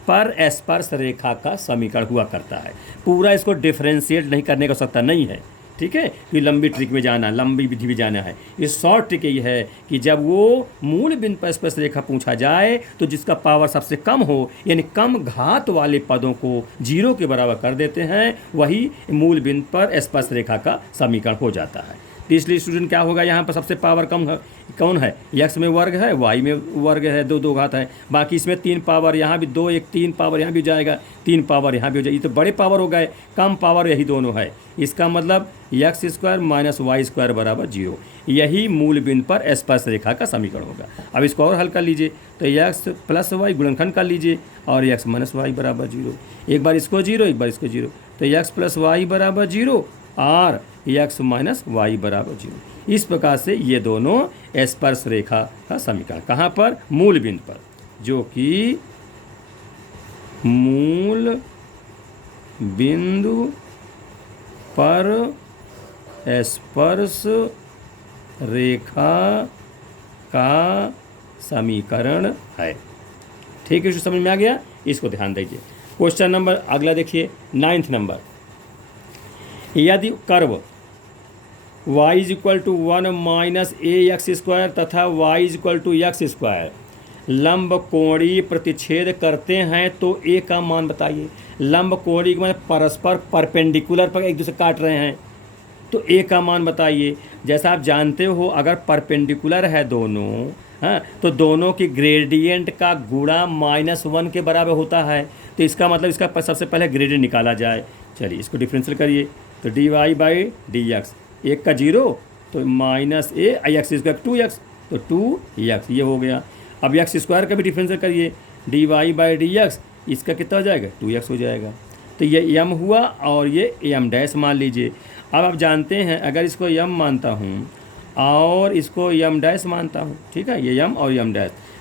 पर स्पर्श रेखा का समीकरण हुआ करता है। पूरा इसको डिफरेंशिएट नहीं करने का आवश्यकता नहीं है, ठीक है, कि लंबी ट्रिक में जाना, लंबी विधि में जाना है। ये शॉर्ट ट्रिक ये है कि जब वो मूल बिंदु पर स्पर्श रेखा पूछा जाए तो जिसका पावर सबसे कम हो, यानी कम घात वाले पदों को 0 के बराबर कर देते हैं, वही मूल बिंदु पर स्पर्श रेखा का समीकरण हो जाता है। तो इसलिए स्टूडेंट क्या होगा, यहाँ पर सबसे पावर कम है, कौन है, एक्स में वर्ग है, वाई में वर्ग है, 2 2 घात है, बाकी इसमें 3 पावर, यहाँ भी 2 1 3 पावर यहाँ भी हो जाएगा, 3 पावर यहाँ भी हो जाएगी। ये तो बड़े पावर हो गए, कम पावर यही दोनों है। इसका मतलब x² माइनस y² बराबर 0, यही मूल बिंदु पर स्पर्श रेखा का समीकरण होगा। अब इसको और हल कर लीजिए, तो x प्लस वाई गुणनखंड कर लीजिए और x माइनस वाई बराबर 0। एक बार इसको 0, एक बार इसको 0, तो x प्लस वाई बराबर 0 और x माइनस वाई बराबर 0। इस प्रकार से ये दोनों स्पर्श रेखा का समीकरण कहाँ पर, मूल बिंदु पर, जो कि मूल बिंदु पर स्पर्श रेखा का समीकरण है। ठीक है, समझ में आ गया, इसको ध्यान दीजिए। क्वेश्चन नंबर अगला देखिए, 9th नंबर। यदि कर्व y = 1 माइनस ax² तथा y = x² लंब कोणीय प्रतिच्छेद करते हैं तो a का मान बताइए। लंब कोणीय के मतलब परस्पर परपेंडिकुलर पर एक दूसरे काट रहे हैं, तो a का मान बताइए। जैसा आप जानते हो, अगर परपेंडिकुलर है दोनों, हाँ, तो दोनों की ग्रेडियंट का गुणा -1 के बराबर होता है। तो इसका मतलब इसका सबसे पहले ग्रेडियंट निकाला जाए। चलिए इसको डिफरेंशियल करिए, तो dy/dx, 1 का 0 तो माइनस a, x² 2x, तो 2x ये हो गया। अब x² का भी डिफरेंशियल करिए, dy/dx, इसका कितना हो जाएगा, 2x हो जाएगा। तो ये m हुआ और ये m' मान लीजिए। अब आप जानते हैं, अगर इसको m मानता हूँ और इसको m' मानता हूँ, ठीक है, ये m और m',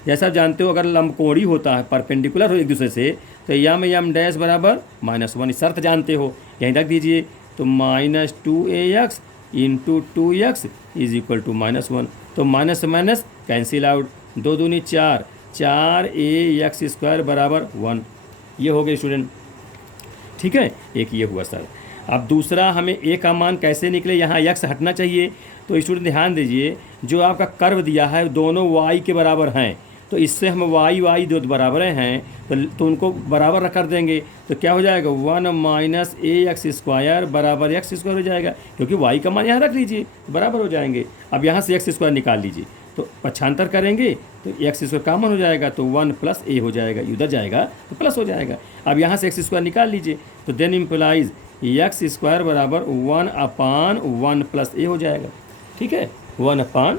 जैसा आप जानते हो अगर लंबकोणी होता है, परपेंडिकुलर हो एक दूसरे से, तो m बराबर -1, शर्त जानते हो, यहीं रख दीजिए। तो -2ax into 2x is equal to -1, तो माइनस माइनस कैंसिल आउट, 2 दूनी 4, 4ax² बराबर 1, ये हो गए स्टूडेंट। ठीक है, एक ये हुआ सर। अब दूसरा, हमें a का मान कैसे निकले, यहाँ x हटना चाहिए। तो स्टूडेंट ध्यान दीजिए, जो आपका कर्व दिया है दोनों y के बराबर हैं, तो इससे हम y दो बराबर हैं तो उनको बराबर कर देंगे। तो क्या हो जाएगा, 1 माइनस ax² बराबर x² हो जाएगा, क्योंकि y का मान यहाँ रख लीजिए, बराबर हो जाएंगे। अब यहाँ से x² निकाल लीजिए, तो पक्षांतर करेंगे तो x² कॉमन हो जाएगा, तो 1 प्लस a हो जाएगा, उधर जाएगा तो प्लस हो जाएगा। अब यहाँ से x² निकाल लीजिए, तो देन इम्प्लाइज x² बराबर 1/1 प्लस a हो जाएगा। ठीक है, 1/,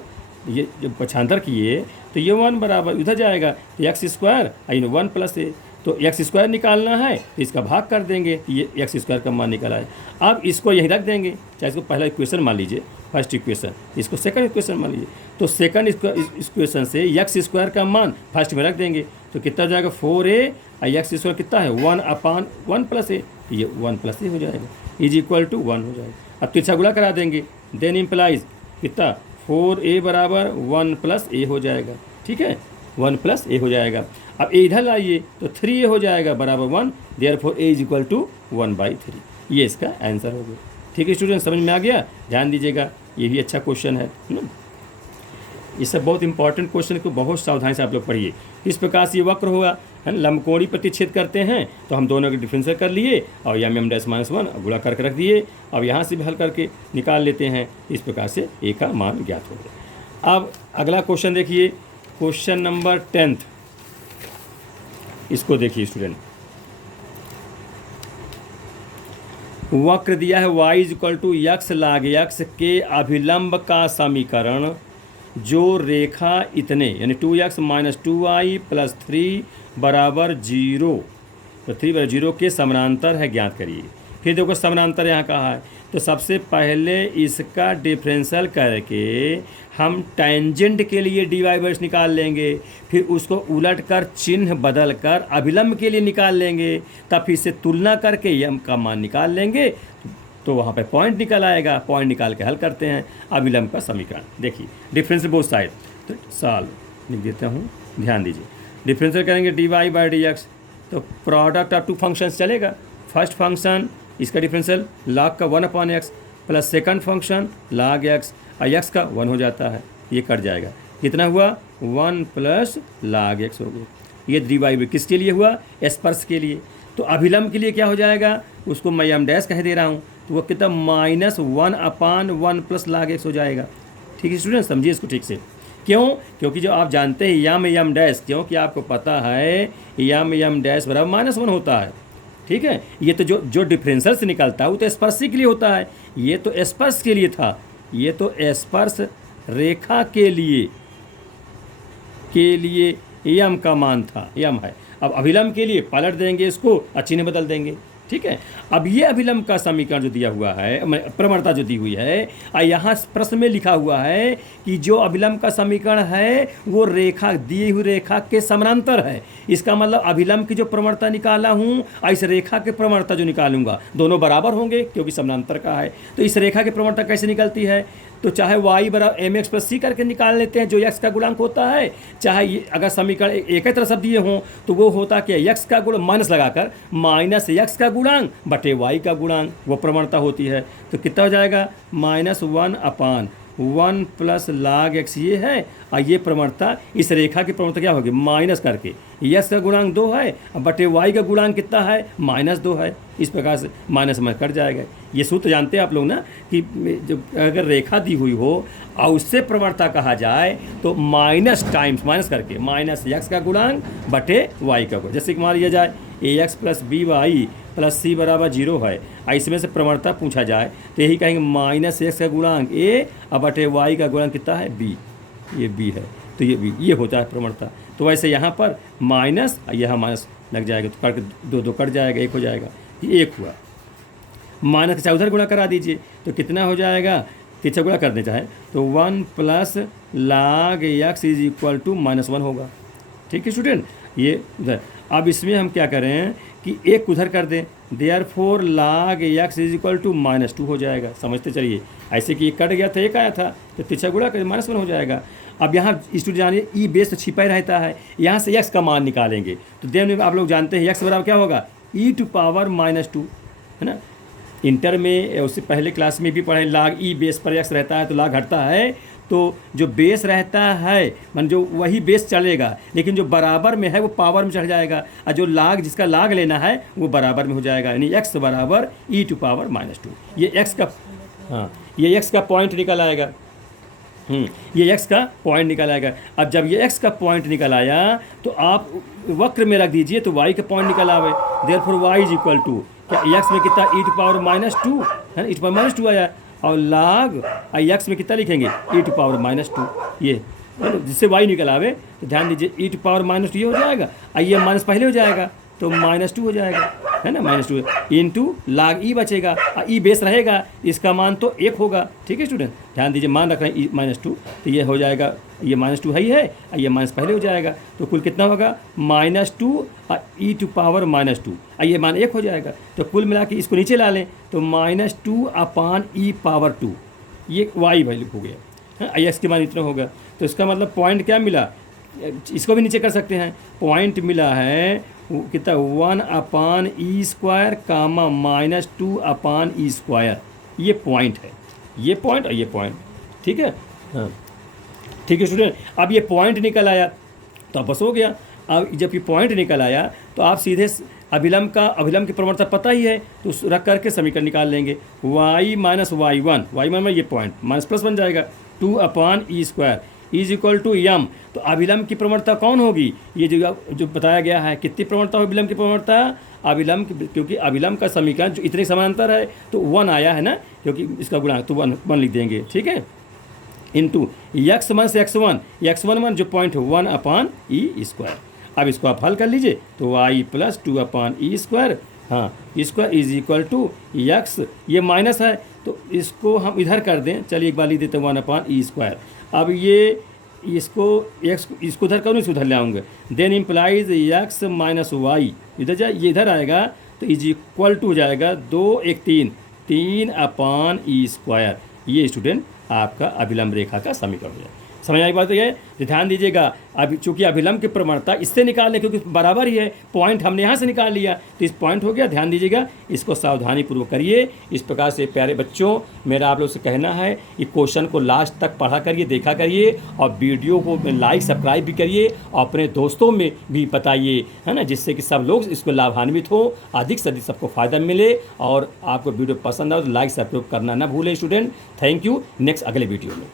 ये जब पक्षांतर किए तो ये 1 बराबर उधर जाएगा, तो x² 1 प्लस a, तो एक्स स्क्वायर निकालना है तो इसका भाग कर देंगे, ये एक्स स्क्वायर का मान निकला है। अब इसको यहीं रख देंगे, चाहे इसको पहला इक्वेशन मान लीजिए, फर्स्ट इक्वेशन, इसको सेकंड इक्वेशन मान लीजिए। तो सेकंड इक्वेशन से एक्स स्क्वायर का मान फर्स्ट में रख देंगे तो कितना हो जाएगा 4a, और एक्स स्क्वायर कितना है 1/1 + a, ये 1 + a हो जाएगा, इज इक्वल टू 1 हो जाएगा। अब तिरछा गुणा करा देंगे, देन इम्प्लाइज कितना 4a बराबर 1 + a हो जाएगा, ठीक है, 1 + a हो जाएगा। अब a इधर लाइए तो 3a हो जाएगा बराबर 1, therefore a is equal to 1/3। ये इसका आंसर हो गया। ठीक है स्टूडेंट, समझ में आ गया? ध्यान दीजिएगा, ये भी अच्छा क्वेश्चन है ना। ये सब बहुत इंपॉर्टेंट क्वेश्चन को बहुत सावधानी से आप लोग पढ़िए। इस प्रकार से ये वक्र होगा, है ना, लंबकोणी प्रतिच्छेद करते हैं तो हम दोनों के डिफरेंशियल कर लिए और m -1 गुणा करके रख दिए। अब यहाँ से भी हल करके निकाल लेते हैं। इस प्रकार से a का मान ज्ञात हो गया। अब अगला क्वेश्चन देखिए, क्वेश्चन नंबर 10th, इसको देखिए स्टूडेंट। वक्र दिया है y = x log x के अभिलंब का समीकरण जो रेखा इतने यानी 2x - 2y + 3 = 0, तो 3 = 0 के समानांतर है, ज्ञात करिए। फिर देखो समानांतर यहाँ कहा है, तो सबसे पहले इसका डिफरेंशियल करके हम टेंजेंट के लिए dy/x निकाल लेंगे, फिर उसको उलट कर चिन्ह बदल कर अभिलंब के लिए निकाल लेंगे, तब फिर से तुलना करके m का मान निकाल लेंगे, तो वहाँ पे पॉइंट निकल आएगा। पॉइंट निकाल के हल करते हैं अभिलंब का समीकरण। देखिए डिफरेंशियल बोथ साइड, तो सॉल्व लिख देता हूँ, ध्यान दीजिए। डिफरेंशियल करेंगे dy/dx, तो प्रोडक्ट ऑफ टू फंक्शंस चलेगा। फर्स्ट फंक्शन इसका डिफरेंशियल log का 1/x plus second function log x, और x का 1 हो जाता है, ये कट जाएगा। कितना हुआ 1 + log x हो गया। ये dy किसके लिए हुआ? स्पर्श के लिए। तो अभिलंब के लिए क्या हो जाएगा, उसको मैं m' कह दे रहा हूँ, तो वो कितना -1/1 + log x हो जाएगा। ठीक है स्टूडेंट, समझिए इसको ठीक से। क्यों? क्योंकि जो आप जानते हैं m', क्योंकि आपको पता है m' बराबर -1 होता है। ठीक है, ये तो जो डिफरेंशियल से निकलता है वो तो स्पर्श के लिए होता है, ये तो स्पर्श के लिए था, ये तो स्पर्श रेखा के लिए m का मान था, m है। अब अभिलंब के लिए पलट देंगे इसको और चिन्ह बदल देंगे। ठीक है, अब ये अभिलंब का समीकरण जो दिया हुआ है, प्रवणता जो दी हुई है, और यहाँ प्रश्न में लिखा हुआ है कि जो अभिलंब का समीकरण है वो रेखा, दी हुई रेखा के समानांतर है। इसका मतलब अभिलंब की जो प्रवणता निकाला हूँ और इस रेखा की प्रवणता जो निकालूंगा दोनों बराबर होंगे, क्योंकि समानांतर का है। तो इस रेखा की प्रवणता कैसे निकलती है? तो चाहे y = mx + c करके निकाल लेते हैं, जो x का गुणांक होता है। चाहे ये अगर समीकरण एक ही तरह सब दिए हों तो वो होता कि x का गुण माइनस लगाकर -x का गुणांक बटे y का गुणांक, वो प्रवणता होती है। तो कितना हो जाएगा -1/1 + log x ये है, और ये प्रवणता, इस रेखा की प्रवणता क्या होगी माइनस करके, x का गुणांक 2 है और बटे y का गुणांक कितना है -2 है। इस प्रकार से माइनस में कट जाएगा। ये सूत्र जानते हैं आप लोग ना, कि जब अगर रेखा दी हुई हो और उससे प्रवणता कहा जाए तो माइनस करके -x का गुणांक बटे y का गुणांक। जैसे कि मान लिया जाए ax + by + c = 0 है, इसमें से प्रवणता पूछा जाए तो यही कहेंगे -x का गुणांक a और बटे y का गुणांक कितना है b, ये b है, तो ये b, ये होता है प्रवणता। तो वैसे यहाँ पर माइनस, यहाँ माइनस लग जाएगा तो कट 2 कट जाएगा, 1 हो जाएगा, ये 1 हुआ। माइनस का उधर गुणा करा दीजिए तो कितना हो जाएगा, तिरछा गुणा करने चाहे तो 1 + log x = -1 होगा। ठीक है स्टूडेंट, ये उधर। अब इसमें हम क्या करें कि 1 उधर कर दें, देयरफॉर log x = -2 हो जाएगा। समझते चलिए, ऐसे कि ये कट गया था, 1 आया था, तो तिरछा गुणा कर -1 हो जाएगा। अब यहाँ स्टूडेंट जानिए ई बेस तो छिपा ही रहता है, यहाँ से x का मान निकालेंगे तो देन आप लोग जानते हैं x बराबर क्या होगा e⁻², है ना। इंटर में उससे पहले क्लास में भी पढ़े, log ई बेस पर x रहता है तो log हटता है, तो जो बेस रहता है मान जो वही बेस चलेगा, लेकिन जो बराबर में है वो पावर में चढ़ जाएगा, और जो log जिसका log लेना है वो बराबर में हो जाएगा, यानी x बराबर e⁻²। ये x का, हाँ, ये x का पॉइंट निकल आएगा। ये x का पॉइंट निकल आएगा। अब जब ये x का पॉइंट निकल आया तो आप वक्र में रख दीजिए तो y का पॉइंट निकल आवे, देयरफॉर y = क्या x में कितना e⁻², है ना, e⁻² आया, और log x में कितना लिखेंगे e⁻², ये जिससे y निकल आवे तो ध्यान दीजिए e⁻² ये हो जाएगा, और ये माइनस पहले हो जाएगा तो -2 हो जाएगा, है ना। -2 इंटू log e बचेगा, ई बेस रहेगा, इसका मान तो 1 होगा। ठीक है स्टूडेंट, ध्यान दीजिए, मान रख रहे हैं -2, तो ये हो जाएगा, ये -2 है ही है, ये माइनस पहले हो जाएगा, तो कुल कितना होगा -2 e टू पावर -2, ये मान 1 हो जाएगा। तो कुल मिला के इसको नीचे ला लें तो -2/e⁻², ये y वैल्यू हो गया, x के मान इतना होगा। तो इसका मतलब पॉइंट क्या मिला, इसको भी नीचे कर सकते हैं, पॉइंट मिला है कितना 1/e² कामा -2/e², ये पॉइंट है, ये पॉइंट और ये पॉइंट। ठीक है, हाँ ठीक है स्टूडेंट। अब ये पॉइंट निकल आया तो अब बस हो गया। अब जब ये पॉइंट निकल आया तो आप सीधे अभिलंब की प्रवणता पता ही है, तो रख करके समीकरण निकाल लेंगे। y माइनस y1, y1 ये पॉइंट माइनस प्लस बन जाएगा 2/e² is equal to m। तो अभिलंब की प्रवणता कौन होगी, ये जो बताया गया है, कितनी प्रवणता होगी अभिलंब की प्रवणता, क्योंकि अभिलंब का समीकरण जो इतने समानांतर है तो 1 आया है ना, क्योंकि इसका गुणा तो 1 लिख देंगे। ठीक है, इंटू x1 से x1 जो पॉइंट है 1/e²। अब इसको आप हल कर लीजिए तो y प्लस 2/e², हाँ square is equal to x, ये माइनस है तो इसको हम इधर कर दें, चलिए एक बार लिख देते हैं 1/e²। अब ये इसको इधर करूँ, इसको इधर ले आऊँगा, then implies x minus y, इधर जाए ये इधर आएगा तो इज इक्वल टू हो जाएगा 2 1 3/e²। ये स्टूडेंट आपका अभिलंब रेखा का समीकरण हो जाए। समझ आई बात है, तो ध्यान दीजिएगा। अब चूंकि अभिलंब की प्रवणता इससे निकालने, क्योंकि बराबर ही है, पॉइंट हमने यहाँ से निकाल लिया तो इस पॉइंट हो गया। ध्यान दीजिएगा, इसको सावधानी पूर्वक करिए। इस प्रकार से प्यारे बच्चों, मेरा आप लोग से कहना है कि क्वेश्चन को लास्ट तक पढ़ा करिए, देखा करिए, और वीडियो को लाइक सब्सक्राइब भी करिए और अपने दोस्तों में भी बताइए, है ना, जिससे कि सब लोग इसको लाभान्वित हो, अधिक से अधिक सबको फ़ायदा मिले। और आपको वीडियो पसंद आए तो लाइक सब्सक्राइब करना ना भूलें स्टूडेंट। थैंक यू, नेक्स्ट अगले वीडियो में।